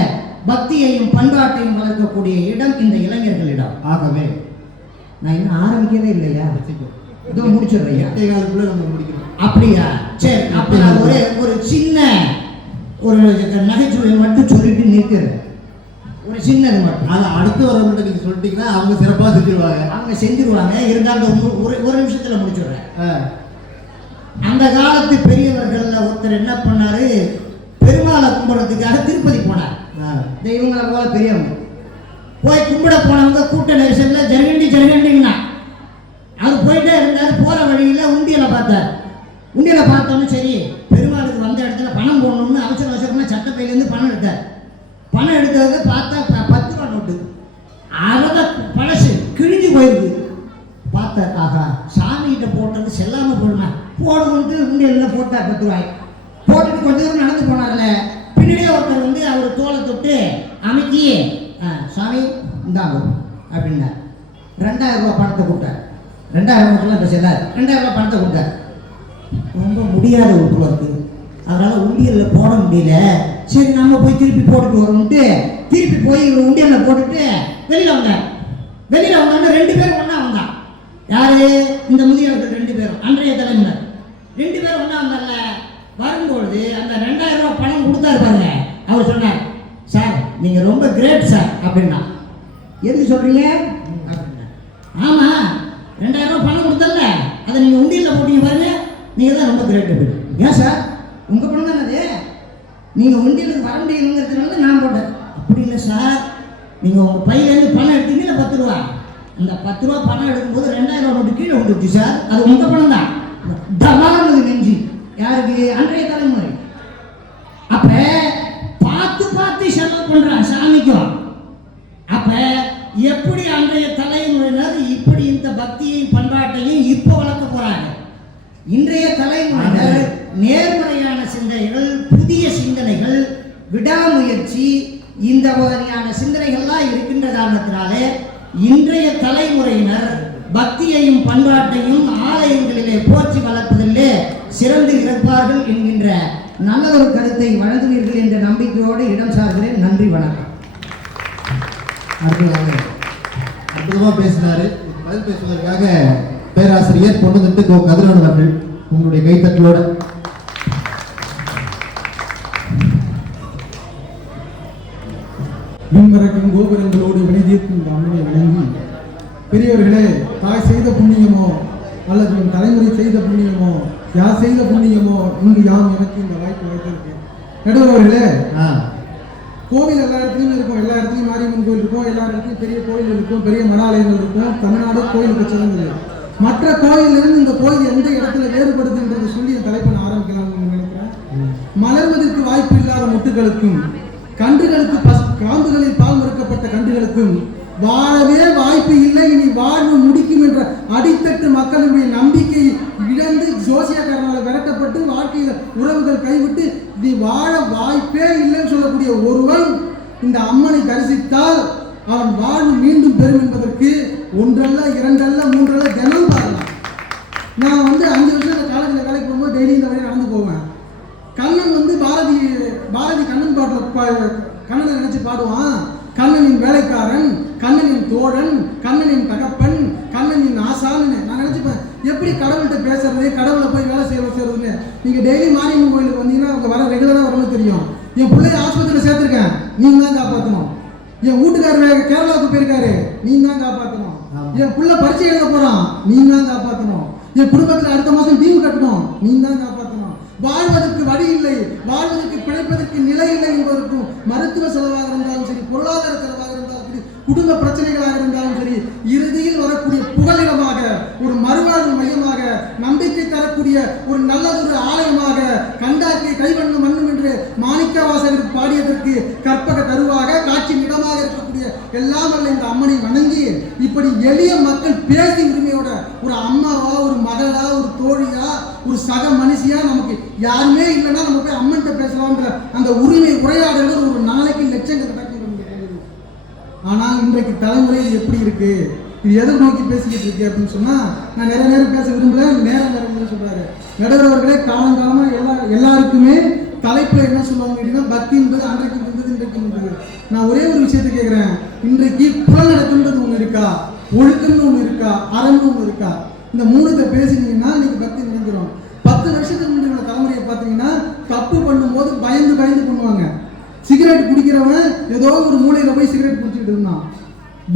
பக்தியையும் பண்பாட்டையும் வளர்க்கக்கூடிய இடம் இந்த இளைஞர்களிடம். ஆகவே நான் இன்னும் ஆரம்பிக்கவே இல்லையா, இதோ முடிச்சிடுறையா, நம்ம முடிக்கிறோம். அப்படியா? சரி, அப்ப நான் ஒரு சின்ன ஒரு நகைச்சுவை மட்டும் சொல்லிட்டு நிற்கிறேன். ஒரு சின்னது மட்டும். அதை அடுத்து வரவங்கள்ட்ட நீங்க சொல்லிட்டீங்கன்னா அவங்க சிறப்பாக செஞ்சிருவாங்க. இருந்தாலும் ஒரு நிமிஷத்துல முடிச்சிடுறேன். அந்த காலத்து பெரியவர்கள் ஒருத்தர் என்ன பண்ணாரு, பெருமாளை கும்பிடுறதுக்காக திருப்பதி போனார். இவங்களை போல பெரியவங்க போய் கும்பிட போனவங்க கூட்ட நெரிசல்ல ஜெர்கண்டிங்கன்னா அது போயிட்டே இருந்தாரு. போற வழியில உண்டியலை பார்த்தார். உண்டியலை பார்த்தோன்னு சரி, பெருமாளுக்கு வந்த இடத்துல பணம் போடணும்னு அவசரமா சட்டப்பையிலேருந்து பணம் எடுத்தார். பணம் எடுத்தது பார்த்தா 10 ரூபா நோட்டு, அதை பழசு கிழிஞ்சு போயிருக்கு. பார்த்தார், ஆகா, சாமிகிட்ட போட்டது செல்லாம போடுமா, போடுவோன்ட்டு உண்டியலில் போட்டார் 10 ரூபாய். போட்டுட்டு கொஞ்சம் தூரம் நடந்து போனார்ல, பின்னாடியே ஒருத்தர் வந்து அவர் தோலை தொட்டு அமைக்கி, சாமி இந்தாங்க அப்படின்னார். 2000 ரூபா பணத்தை கொடுத்தார். 2000 மட்டும்லாம் இப்போ செல்லார். 2000 ரூபா பணத்தை கொடுத்தார். ரொம்ப முடியாத ஒருத்தருக்கு, அதனால உண்டியலில் போட முடியல. சரி, நம்ம போய் திருப்பி போட்டுட்டு வரோம்ட்டு திருப்பி போய் உண்டியலில் போட்டுட்டு வெளியில் வந்தார். வெளியில் வந்தாங்க 2 பேரும் ஒன்றா வந்தான். யாரு? இந்த முதியவர்கள் 2 பேரும், அன்றைய தலைமுறை 2 பேரும் ஒன்றா வந்தார்ல. வரும்பொழுது அந்த 2000 ரூபாய் பணம் கொடுத்தாரு பாருங்க. அவர் சொன்னார், சார் நீங்க ரொம்ப கிரேட் சார் அப்படின்னா. எதுக்கு சொல்றீங்க அப்படின்னா, ஆமா 2000 ரூபாய் பணம் கொடுத்தல அதை நீங்க உண்டியல்ல போட்டீங்க பாருங்க, நீங்க தான் ரொம்ப கிரேட் அப்படின்னு. ஏன் சார் உங்க பணம் தானே அது, நீங்க உண்டியலுக்கு வர முடியுங்கிறதுனால நான் போட்டேன். அப்படி இல்லை சார், நீங்க உங்க பையிலேருந்து பணம் எடுத்தீங்கல்ல 10 ரூபா, அந்த 10 ரூபா பணம் எடுக்கும்போது 2000 ரூபா நோட்டு கீழே விட்டுச்சு சார், அது உங்க பணம் தான். தமானது நெஞ்சு யாருக்கு, அன்றைய தலைமுறை. அப்ப பார்த்து பார்த்து செலவு பண்றான் சாமிக்கும். அப்ப எப்படி அன்றைய தலைமுறையினர் இப்படி இந்த பக்தியையும் பண்பாட்டையும் இப்ப வளர்க்க போறாங்க. இன்றைய தலைமுறையினர் நேர்மறையான சிந்தனைகள், புதிய சிந்தனைகள், விடாமுயற்சி, இந்த வகையான சிந்தனைகள்லாம் இருக்கின்ற காரணத்தினாலே இன்றைய தலைமுறையினர் பக்தியையும் பண்பாட்டையும் ஆலயங்களிலே போற்றி வளர்ப்பதிலே சிறந்து இருப்பார்கள் என்கின்ற நல்லதொரு கருத்தை வழங்குவீர்கள் என்ற நம்பிக்கையோடு இடம் சார்கிறேன். நன்றி, வணக்கம். அற்புதமா பேசினாரு. பதில் பேசுவதற்காக பேராசிரியர் பொன்னுதிட்டு கோ கதிரவன் அவர்கள் உங்களுடைய கைத்தட்டலோட. மின்மறக்கும் கோபுரங்களோடு வினைதீர்க்கும் இந்த அம்மனை வணங்கி, பெரியவர்களே, தாய் செய்த புண்ணியமோ அல்லது என் தலைமுறை செய்த புண்ணியமோ யார் செய்த புண்ணியமோ இங்கு யாம் எனக்கு இந்த வாய்ப்பு வைத்திருக்கு. நடுவர்களே, கோவில் எல்லா இடத்துலையும் இருக்கும், எல்லா இடத்துலையும் மாரியம்மன் கோயில் இருக்கும், எல்லா இடத்துலையும் பெரிய கோயில் இருக்கும், பெரிய மடாலயங்கள் இருக்கும். தமிழ்நாடு கோயிலுக்கு சிறந்தது. மற்ற கோயிலிருந்து இந்த கோயில் எந்த இடத்துல வேறுபடுதுன்றது சொல்லி என் தலைப்பை நான் ஆரம்பிக்கலாம்னு நினைக்கிறேன். மலர்வதற்கு வாய்ப்பு இல்லாத முட்டுகளுக்கும், கன்றுகளுக்கு காம்புகளில் பால் மறுக்கப்பட்ட கன்றுகளுக்கும் வாழவே வாய்ப்பு இல்லை, இனி வாழ்வு முடிக்கும் என்ற அடித்தட்டு மக்களுடைய நம்பிக்கை இழந்து ஜோசியக்காரனால் விரட்டப்பட்டு வாழ்க்கையில் உறவுகள் கைவிட்டு நீ வாழ வாய்ப்பே இல்லைன்னு சொல்லக்கூடிய ஒருவன் இந்த அம்மனை தரிசித்தால் அவன் வாழ்வு மீண்டும் பெறும் என்பதற்கு ஒன்றல்ல, இரண்டல்ல, மூன்றல்ல, தினம் பாருங்க. நான் 5 வருஷம் காலேஜில் வேலைக்கு போகும்போது டெய்லி இந்த வழியை நடந்து போவேன். கண்ணன் பாரதி கண்ணன் பாட்டில் கண்ணனை நினைச்சு பாடுவான். கண்ணனின் வேலைக்காரன், கண்ணனின் தோழன், கண்ணனின் தகப்பன், கண்ணனின் ஆசான்னு நான் நினைச்சுப்பேன். எப்படி கடவுள்கிட்ட பேசுறது, கடவுளை போய் வேலை செய்யறதுன்னு. நீங்க டெய்லி மாரியம்மன் கோயிலுக்கு வந்தீங்கன்னா அவங்க வர ரெகுலரா வரணும் தெரியும். என் பிள்ளைய ஆஸ்பத்திரியில் சேர்த்திருக்கேன், நீங்க தான் காப்பாற்றணும். என் வீட்டுக்காரர் கேரளாவுக்கு போயிருக்காரு, நீங்க தான் காப்பாற்றணும். என் பிள்ளை பரீட்சை எழுத போறான், நீங்க தான் காப்பாற்றணும். என் குடும்பத்தில் அடுத்த மாசம் டீவு கட்டணும், நீங்க தான் காப்பாற்றணும். வாழ்வதற்கு வழி இல்லை, வாழ்வதற்கு பிழைப்பதற்கு நிலை இல்லை என்பதற்கும் மருத்துவ செலவாக இருந்தாலும் சரி, பொருளாதார செலவாக இருந்தாலும் சரி, குடும்ப பிரச்சனைகளாக இருந்தாலும் சரி, இறுதியில் வரக்கூடிய புகலிடமாக, ஒரு மறுவாழ்வு மையமாக, நம்பிக்கை தரக்கூடிய ஒரு நல்லதொரு ஆலயமாக, கண்டாக்கை கைவண்ணு மண்ணும் என்று மாணிக்கவாசகர் பாடியதற்கு கற்பக தருவாக காட்சி இடமாக இருக்கக்கூடிய எல்லாம் வல்ல இந்த அம்மனை வணங்கி, இப்படி எளிய மக்கள் பேசி உரிமையோட ஒரு அம்மாவா, ஒரு மகளா, ஒரு தோழியா, ஒரு சக மனுஷியா, நமக்கு யாருமே இல்லைன்னா நம்ம போய் அம்மன்கிட்ட பேசலாம்ன்ற அந்த உரிமை உரையாடல்கள் ஒரு நாளைக்கு லட்சங்கள் நடக்கும். ஆனால் இன்றைக்கு தலைமுறை எப்படி இருக்கு, இது எதை நோக்கி பேசிக்கிட்டு இருக்கு அப்படின்னு சொன்னா, நான் நிறைய நேரம் பேச விரும்பல, நேரம் சொல்றாரு நடுவர்களே. காலங்காலமா எல்லாருக்குமே தலைப்புல என்ன சொல்லுவாங்க அப்படின்னா, பக்தி என்பது அன்றைக்கு இருந்தது, இன்றைக்கு இருந்தது. நான் ஒரே ஒரு விஷயத்தை கேட்கிறேன், இன்றைக்கு புலநடக்கம்ன்றது ஒண்ணு இருக்கா, ஒழுக்கம்னு ஒண்ணு இருக்கா, அறம்னு ஒண்ணு இருக்கா? இந்த மூணுத்தை பேசினீங்கன்னா இன்னைக்கு பக்தி முடிஞ்சிடும். 10 வருஷத்துக்கு முன்னாடி உள்ள தலைமுறையை பார்த்தீங்கன்னா தப்பு பண்ணும்போது பயந்து பண்ணுவாங்க. சிகரெட் குடிக்கிறவன் ஏதோ ஒரு மூலையில போய் சிகரெட் குடிச்சுக்கிட்டு இருந்தான்,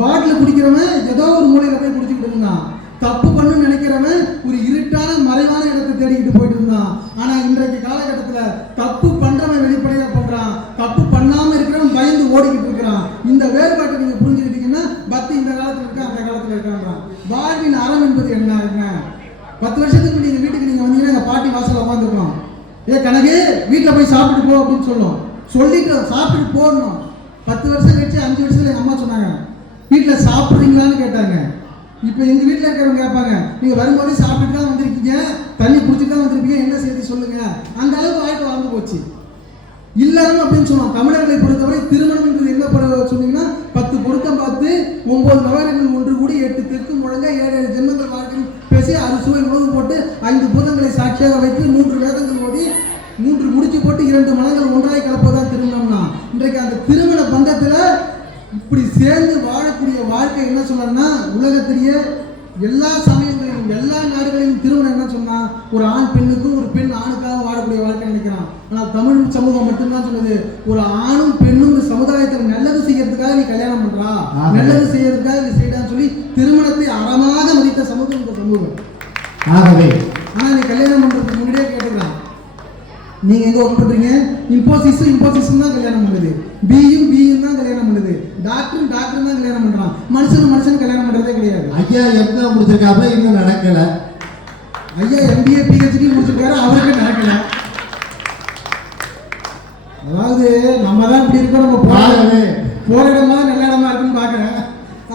பாட்டில் குடிக்கிறவன் ஏதோ ஒரு மூலையில போய் குடிச்சுக்கிட்டு இருந்தான், தப்பு பண்ணு நினைக்கிறவன் ஒரு இருட்டான மறைவான இடத்தை தேடிக்கிட்டு போயிட்டு இருந்தான். ஆனா இன்றைக்கு காலகட்டத்தில் தப்பு பண்றவன் வெளிப்படையா பண்றான், தப்பு பண்ணாம இருக்கிறவன் பயந்து ஓடிக்கிட்டு இருக்கிறான். இந்த வேறுபாட்டை நீங்க புரிஞ்சுக்கிட்டீங்கன்னா பக்தி இந்த காலத்துல இருக்கா, அந்த காலத்துல இருக்கான்றான். வாழ்வின் அறம் என்பது என்ன? 10 வருஷத்துக்கு நீங்க வீட்டுக்கு நீங்க வந்தீங்கன்னா எங்க பாட்டி வாசல் உட்காந்துருக்கோம், கணக்கு வீட்டுல போய் சாப்பிட்டு போ அப்படின்னு சொல்லும், சொல்லிட்டு சாப்பிட்டு போடணும். 10 வருஷம் கழிச்சு 5 வருஷத்துல எங்க அம்மா சொன்னாங்க, வீட்டுல சாப்பிடுறீங்களான்னு கேட்டாங்க. இப்ப எங்க வீட்டுல இருக்கிறவங்க கேட்பாங்க, நீங்க வரும்போதே சாப்பிட்டு தான் வந்திருக்கீங்க, தண்ணி குடிச்சுட்டு தான் வந்திருப்பீங்க, என்ன செய்தி சொல்லுங்க. அந்த அளவுக்கு வாழ்க்கை வாழ்ந்து போச்சு. இல்லறம் அப்படின்னு சொன்னோம். தமிழர்களை பொறுத்தவரை திருமணம் என்பது என்ன சொன்னீங்கன்னா, 10 பொருத்தம் பார்த்து 9 நவரங்கள் ஒன்று கூடி 8 தெற்கு முழங்க 7 ஜென்மங்கள் வாழ்க்கை பேசி 6 சுவை உணவு போட்டு 5 பூதங்களை சாட்சியாக வைத்து 3 வேதங்கள் ஓடி 3 முடிச்சு போட்டு 2 மனங்கள் ஒன்றாய் கலப்பதான் திருமணம்னா, இன்றைக்கு அந்த திருமண பந்தத்துல இப்படி சேர்ந்து வாழக்கூடிய வாழ்க்கை என்ன சொன்னா, உலகத்திலேயே எல்லா சமயங்களிலும் எல்லா நாடுகளிலும் திருமணம் என்ன சொன்னா, ஒரு ஆண் பெண்ணுக்கும் ஒரு பெண் ஆணுக்காக வாழக்கூடிய வாழ்க்கை தமிழ் சமூகம் மட்டும்தான் சொல்லுது, ஒரு ஆணும் பெண்ணும் இந்த சமுதாயத்தில் நல்லது செய்யறதுக்காக நீ கல்யாணம் பண்றா, நல்லது செய்யறதுக்காக நீ செய்யறான்னு சொல்லி திருமணத்தை அறமாக மதித்த சமூகம் இந்த சமூகம். ஆகவே ஆனா நீ கல்யாணம் பண்றதுக்கு முன்னாடியே கேட்டுக்கலாம், நீங்க எங்க ஒர்க் பண்றீங்க? இன்போசிஸ் தான் கல்யாணம் பண்ணுது, பியும் தான் கல்யாணம் பண்ணுது, டாக்டர் தான் கல்யாணம் பண்றான், மனுஷன் கல்யாணம் பண்றதே கிடையாது. ஐயா எங்க முடிச்சிருக்காப்ல, இன்னும் நடக்கல. ஐயா MBA PhD முடிச்சிருக்காரு, அவருக்கு நடக்கல. அதாவது நம்ம தான் இப்படி இருக்கோம், நம்ம போற இடமா நல்ல இடமா இருக்குன்னு பாக்குறேன்.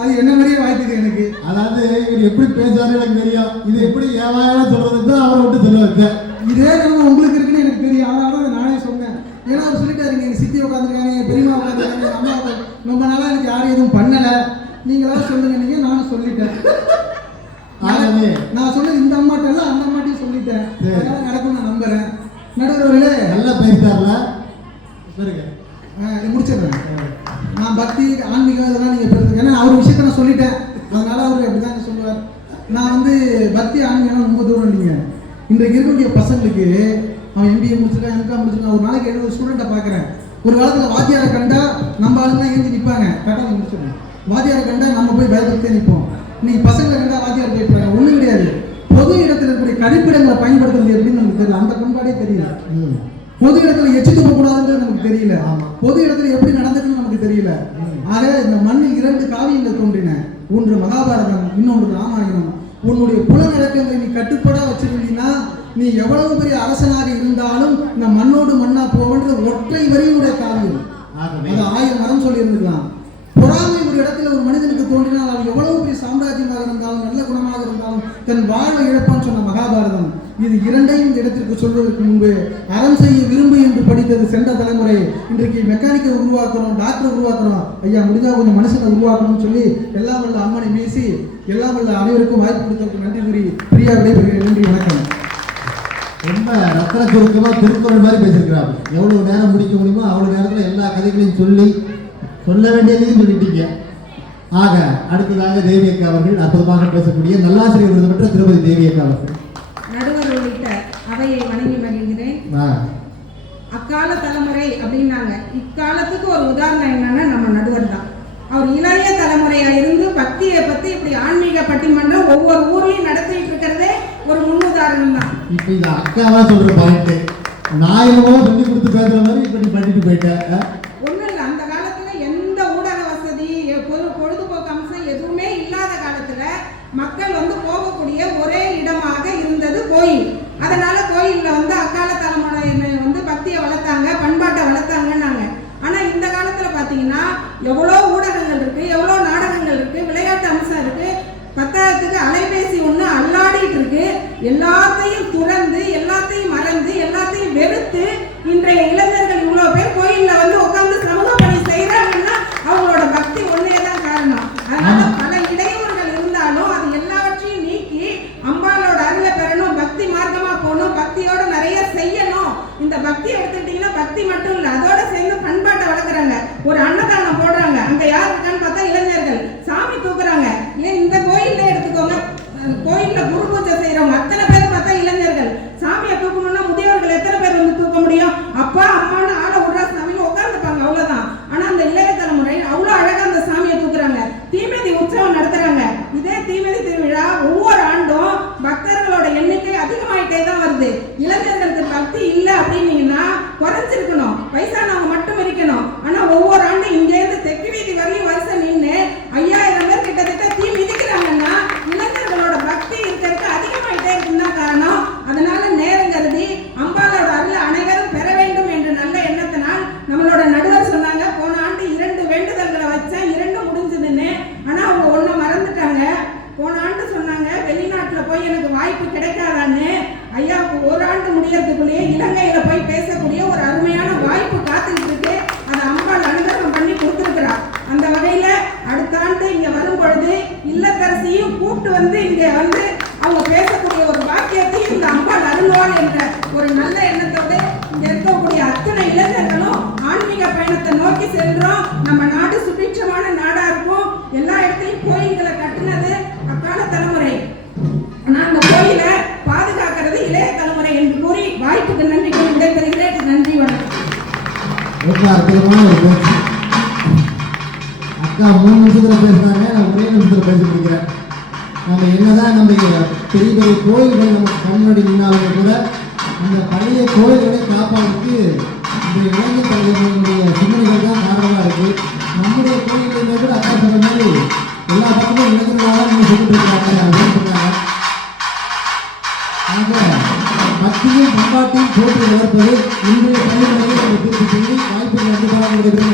அது என்ன மாதிரியே வாய்ப்புது எனக்கு. அதாவது இவர் எப்படி பேசுவாரு எனக்கு தெரியும், இது எப்படி ஏவாயிரம் சொல்றதுக்கு தான் அவரை விட்டு சொல்ல வச்சேன். இதே நம்ம உங்களுக்கு இருக்குன்னு எனக்கு தெரியும், அதனால தான் நானே சொன்னேன். ஏன்னா அவர் சொல்லிட்டாருங்க, எங்க சித்தி உட்காந்துருக்காங்க, பெரியமா உட்காந்துருக்காங்க, அம்மா ரொம்ப நாளா எனக்கு யாரும் எதுவும் பண்ணல, நீங்களா சொல்லுங்க. நீங்க நானும் சொல்லிட்டேன். நான் சொன்னது இந்த அம்மாட்ட இல்ல, அந்த அம்மாட்டையும் சொல்லிட்டேன். அதனால நடக்கும் நான் நம்புறேன். நடுவர்களே நல்லா பேசிட்டார்ல, முடிச்சிடுறேன். நான் பக்தி ஆன்மீகம் இதெல்லாம் நீங்க பேசுங்க, ஏன்னா அவர் விஷயத்த நான் சொல்லிட்டேன், அதனால அவர் அப்படிதான் சொல்லுவார். நான் வந்து பக்தி ஆன்மீகம் ரொம்ப தூரம் இல்லைங்க. இன்றைக்கு இருக்கக்கூடிய பசங்களுக்கு அவன் MBA முடிச்சிருக்கான், MCOM முடிச்சிருக்கான், ஒரு நாளைக்கு 70 ஸ்டூடெண்ட்டை பார்க்குறேன். ஒரு காலத்தில் வாத்தியாரை கண்டா நம்ம ஆளுங்க எழுதி நிற்பாங்க, கரெக்டாக முடிச்சிடணும். வாத்தியாரை கண்டா நம்ம போய் பயப்படுத்தே நிற்போம். இன்னைக்கு பசங்களை கண்டா வாத்தியார் போயிட்டாங்க, ஒன்றும் கிடையாது. பொது இடத்துல இருக்கக்கூடிய கழிப்பிடங்களை பயன்படுத்துறது எப்படின்னு நமக்கு தெரியல, அந்த பண்பாடே தெரியல. பொது இடத்துல எச்சு துப்பக்கூடாதுன்றது நமக்கு தெரியல, பொது இடத்துல எப்படி நடந்துக்கணும் நமக்கு தெரியல. ஆக இந்த மண்ணில் 2 காவியங்கள் தோன்றின, ஒன்று மகாபாரதம், இன்னொன்று ராமாயணம். உன்னுடைய புலநடக்கங்களை நீ கட்டுப்படா வச்சிருந்தீங்கன்னா நீ எவ்வளவு பெரிய அரசனாக இருந்தாலும் இந்த மண்ணோடு மண்ணா போவன்ற ஒற்றை வரியினுடைய காவியம். அது 1000 மரம் சொல்லி இருந்துக்கலாம். பொறாமை ஒரு இடத்துல ஒரு மனிதனுக்கு தோன்றினால் அவன் எவ்வளவு பெரிய சாம்ராஜ்யமாக இருந்தாலும் நல்ல குணமாக இருந்தாலும் தன் வாழ்வை இழப்பான்னு சொன்ன மகாபாரதம். இது 2ஐயும் இந்த இடத்திற்கு சொல்வதற்கு முன்பு அறம் செய்ய விரும்பு என்று படித்தது சென்ற தலைமுறை. இன்றைக்கு மெக்கானிக்கை உருவாக்குறோம், டாக்டர் உருவாக்குறோம், ஐயா முடிஞ்சா கொஞ்சம் மனுஷனை உருவாக்கணும்னு சொல்லி எல்லாம் வல்ல அம்மனை பேசி எல்லாம் வல்ல அனைவருக்கும் வாய்ப்பு கொடுத்ததுக்கு நன்றி கூறி பிரியா விடைபெறுகிறேன். நன்றி, வணக்கம். ரொம்ப ரத்தன சுருக்கமா திருக்குறள் மாதிரி பேசியிருக்கிறாங்க. எவ்வளவு நேரம் முடிக்க முடியுமோ அவ்வளவு நேரத்துல எல்லா கதைகளையும் சொல்லி சொல்ல வேண்டியதையும் சொல்லிட்டீங்க. ஆக அடுத்ததாக தேவி அக்கா அவர்கள் அற்புதமாக பேசக்கூடிய நல்லாசிரியர் விருது பெற்ற திருமதி தேவி அக்கா அவர்கள். நடுவர் உள்ளிட்ட அவையை வணங்கி மகிழ்கிறேன். அக்கால தலைமுறை அப்படின்னாங்க, இக்காலத்துக்கு ஒரு உதாரணம் என்னன்னா நம்ம நடுவர் தான். அவர் இளைய தலைமுறையா இருந்து பக்தியை பத்தி இப்படி ஆன்மீக பட்டிமன்றம் ஒவ்வொரு ஊர்லயும் நடத்திட்டு இருக்கிறதே ஒரு முன்னுதாரணம் தான். இப்ப இது அக்காவா சொல்ற பாயிண்ட், நான் என்னவோ சொல்லி கொடுத்து பேசுற மாதிரி இப்படி பண்ணிட்டு போயிட்டேன். ஒண்ணும் இல்லை, அந்த காலத்துல எந்த ஊடக வசதி பொழுதுபோக்கு அம்சம் எதுவுமே இல்லாத காலத்துல மக்கள் வந்து போகக்கூடிய ஒரே இடமாக இருந்தது கோயில். அதனால கோயில்ல வந்து அக்கால தலைமுறை வந்து பக்தியை வளர்த்தாங்க, பண்பாட்டை வளர்த்தாங்கன்னாங்க. ஆனா இந்த காலத்துல பாத்தீங்கன்னா எவ்வளோ ஊடகங்கள் இருக்கு, எவ்வளோ நாடகங்கள் இருக்கு, விளையாட்டு அம்சம் இருக்கு, பத்தாயிரத்துக்கு அலைபேசி ஒண்ணு அல்லாடிட்டு இருக்கு. எல்லாத்தையும் துறந்து, எல்லாத்தையும் மறந்து, எல்லாத்தையும் வெறுத்து இன்றைய இளைஞர்கள் இவ்வளவு பேர் கோயில்ல வந்து உட்கார்ந்து சமூக பணி செய்யறாங்கன்னா அவங்களோட பக்தி ஒன்னேதான் காரணம். அதனால பல இடையூறுகள் இருந்தாலும் அது எல்லாவற்றையும் நீக்கி அம்பாளோட அருளை பெறணும், பக்தி மார்க்கமா போகணும், பக்தியோட நிறைய செய்யணும். இந்த பக்தி எடுத்துக்கிட்டீங்கன்னா பக்தி மட்டும் இல்ல, அதோட சேர்ந்து பண்பாட்டை வளர்க்குறாங்க. ஒரு அன்னதானம் போடுறாங்க, அங்க யார் இருக்கான்னு பார்த்தா இளைஞர்கள் சாமி தூக்குறாங்க. ஏன் இந்த கோயில்ல எடுத்துக்கோங்க, கோயில்ல குரு பூஜை செய்யறவங்க அத்தனை பேர் பார்த்தா இளைஞர்கள். சாமியை தூக்கணும்னா முதியவர்கள் எத்தனை பேர் வந்து தூக்க முடியும்? அப்பா அம்மான்னு ஆள விடுறா சாமின்னு உட்கார்ந்துப்பாங்க, அவ்வளவுதான். ஆனா அந்த இளைய தலைமுறை அவ்வளவு அழகா அந்த சாமியை தூக்குறாங்க. தீமிதி உற்சவம் நடத்துறாங்க. இதே தீமிதி திருவிழா ஒவ்வொரு ஆண்டும் பக்தர்களோட எண்ணிக்கை அதிகமாயிட்டே தான் வருது. இளைஞர்களுக்கு பக்தி இல்ல அப்படின்னீங்கன்னா குறைஞ்சிருக்கணும், வயசானவங்க மட்டும் இருக்கணும். ஆனா ஒவ்வொரு ஆண்டும் இங்க இருந்து தெற்கு வீதி வரையும் வருஷம் நின்று 5000 பேர் கிட்டத்தட்ட தீ மிதிக்கிறாங்கன்னா இளைஞர்களோட பக்தி இருக்கிறதுக்கு அதிகமாயிட்டே இருக்குன்னு தான் காரணம். அதனால நேரம் கருதி அம்பாளோட அருளை அனைவரும் பெற வேண்டும் என்ற நல்ல எண்ணத்தினால் நம்மளோட நடுவர் சொன்னாங்க, போன ஆண்டு 2 வேண்டுதல்களை வச்சேன், 2 முடிஞ்சதுன்னு. ஆனா அவங்க ஒண்ணு மறந்துட்டாங்க. போன ஆண்டு சொன்னாங்க வெளிநாட்டுல போய் எனக்கு வாய்ப்பு கிடைக்காதான்னு. ஐயாவுக்கு ஒரு ஆண்டு முடியறதுக்குள்ளேயே இலங்கையில போய் பேசக்கூடிய ஒரு அருமையான வாய்ப்பு காத்துக்கிட்டு இருக்கு. அதை அம்பாள் அனுகிரகம் பண்ணி கொடுத்துருக்கிறா. அந்த வகையில அடுத்த ஆண்டு இங்க வரும் பொழுது இல்லத்தரசியும் கூப்பிட்டு வந்து இங்க வந்து அவங்க பேசக்கூடிய ஒரு வாக்கியத்தையும் இந்த அம்பாள் அருள்வாள் என்ற ஒரு நல்ல எண்ணத்தோடு இங்க இருக்கக்கூடிய அத்தனை இளைஞர்களும் ஆன்மீக பயணத்தை நோக்கி செல்றோம். நம்ம நாடு சுபிட்சமான நாடா இருக்கும். எல்லா இடத்துலயும் கோயில்களை கட்டுனது அக்கால தலைமுறை. ஆனா அந்த கோயிலை பாதுகாக்கிறது இளைய தலைமுறை என்று கூறி வாய்ப்புக்கு நன்றி கூறி விடைபெறுகிறேன். நன்றி, வணக்கம். ரொம்ப அற்புதமான ஒரு பேச்சு. அக்கா 3 நிமிஷத்துல பேசுனாங்க, நான் ஒரே நிமிஷத்துல பேசி முடிக்கிறேன். நம்ம என்னதான் நம்ம பெரிய பெரிய கோயில்கள் நம்ம கண்முன்னாடி நின்னாலுமே கூட அந்த பழைய கோயில்களை காப்பாற்றுக்கு இந்த இளைஞர் தலைவர்களுடைய சிந்தனைகள் தான் காரணமாக இருக்கு. நம்முடைய கோயில்களுமே கூட அக்கா சொன்ன மாதிரி எல்லா பக்கமும் இளைஞர்களாக நீங்கள் சொல்லிட்டு இருக்காங்க அப்படின்னு சொன்னாங்க. ஆக பக்தியும் பண்பாட்டையும் போட்டு வளர்ப்பது இன்றைய தலைமுறையை நம்ம திருப்பி சொல்லி வாய்ப்புகள் கண்டிப்பாக இருக்கிறது.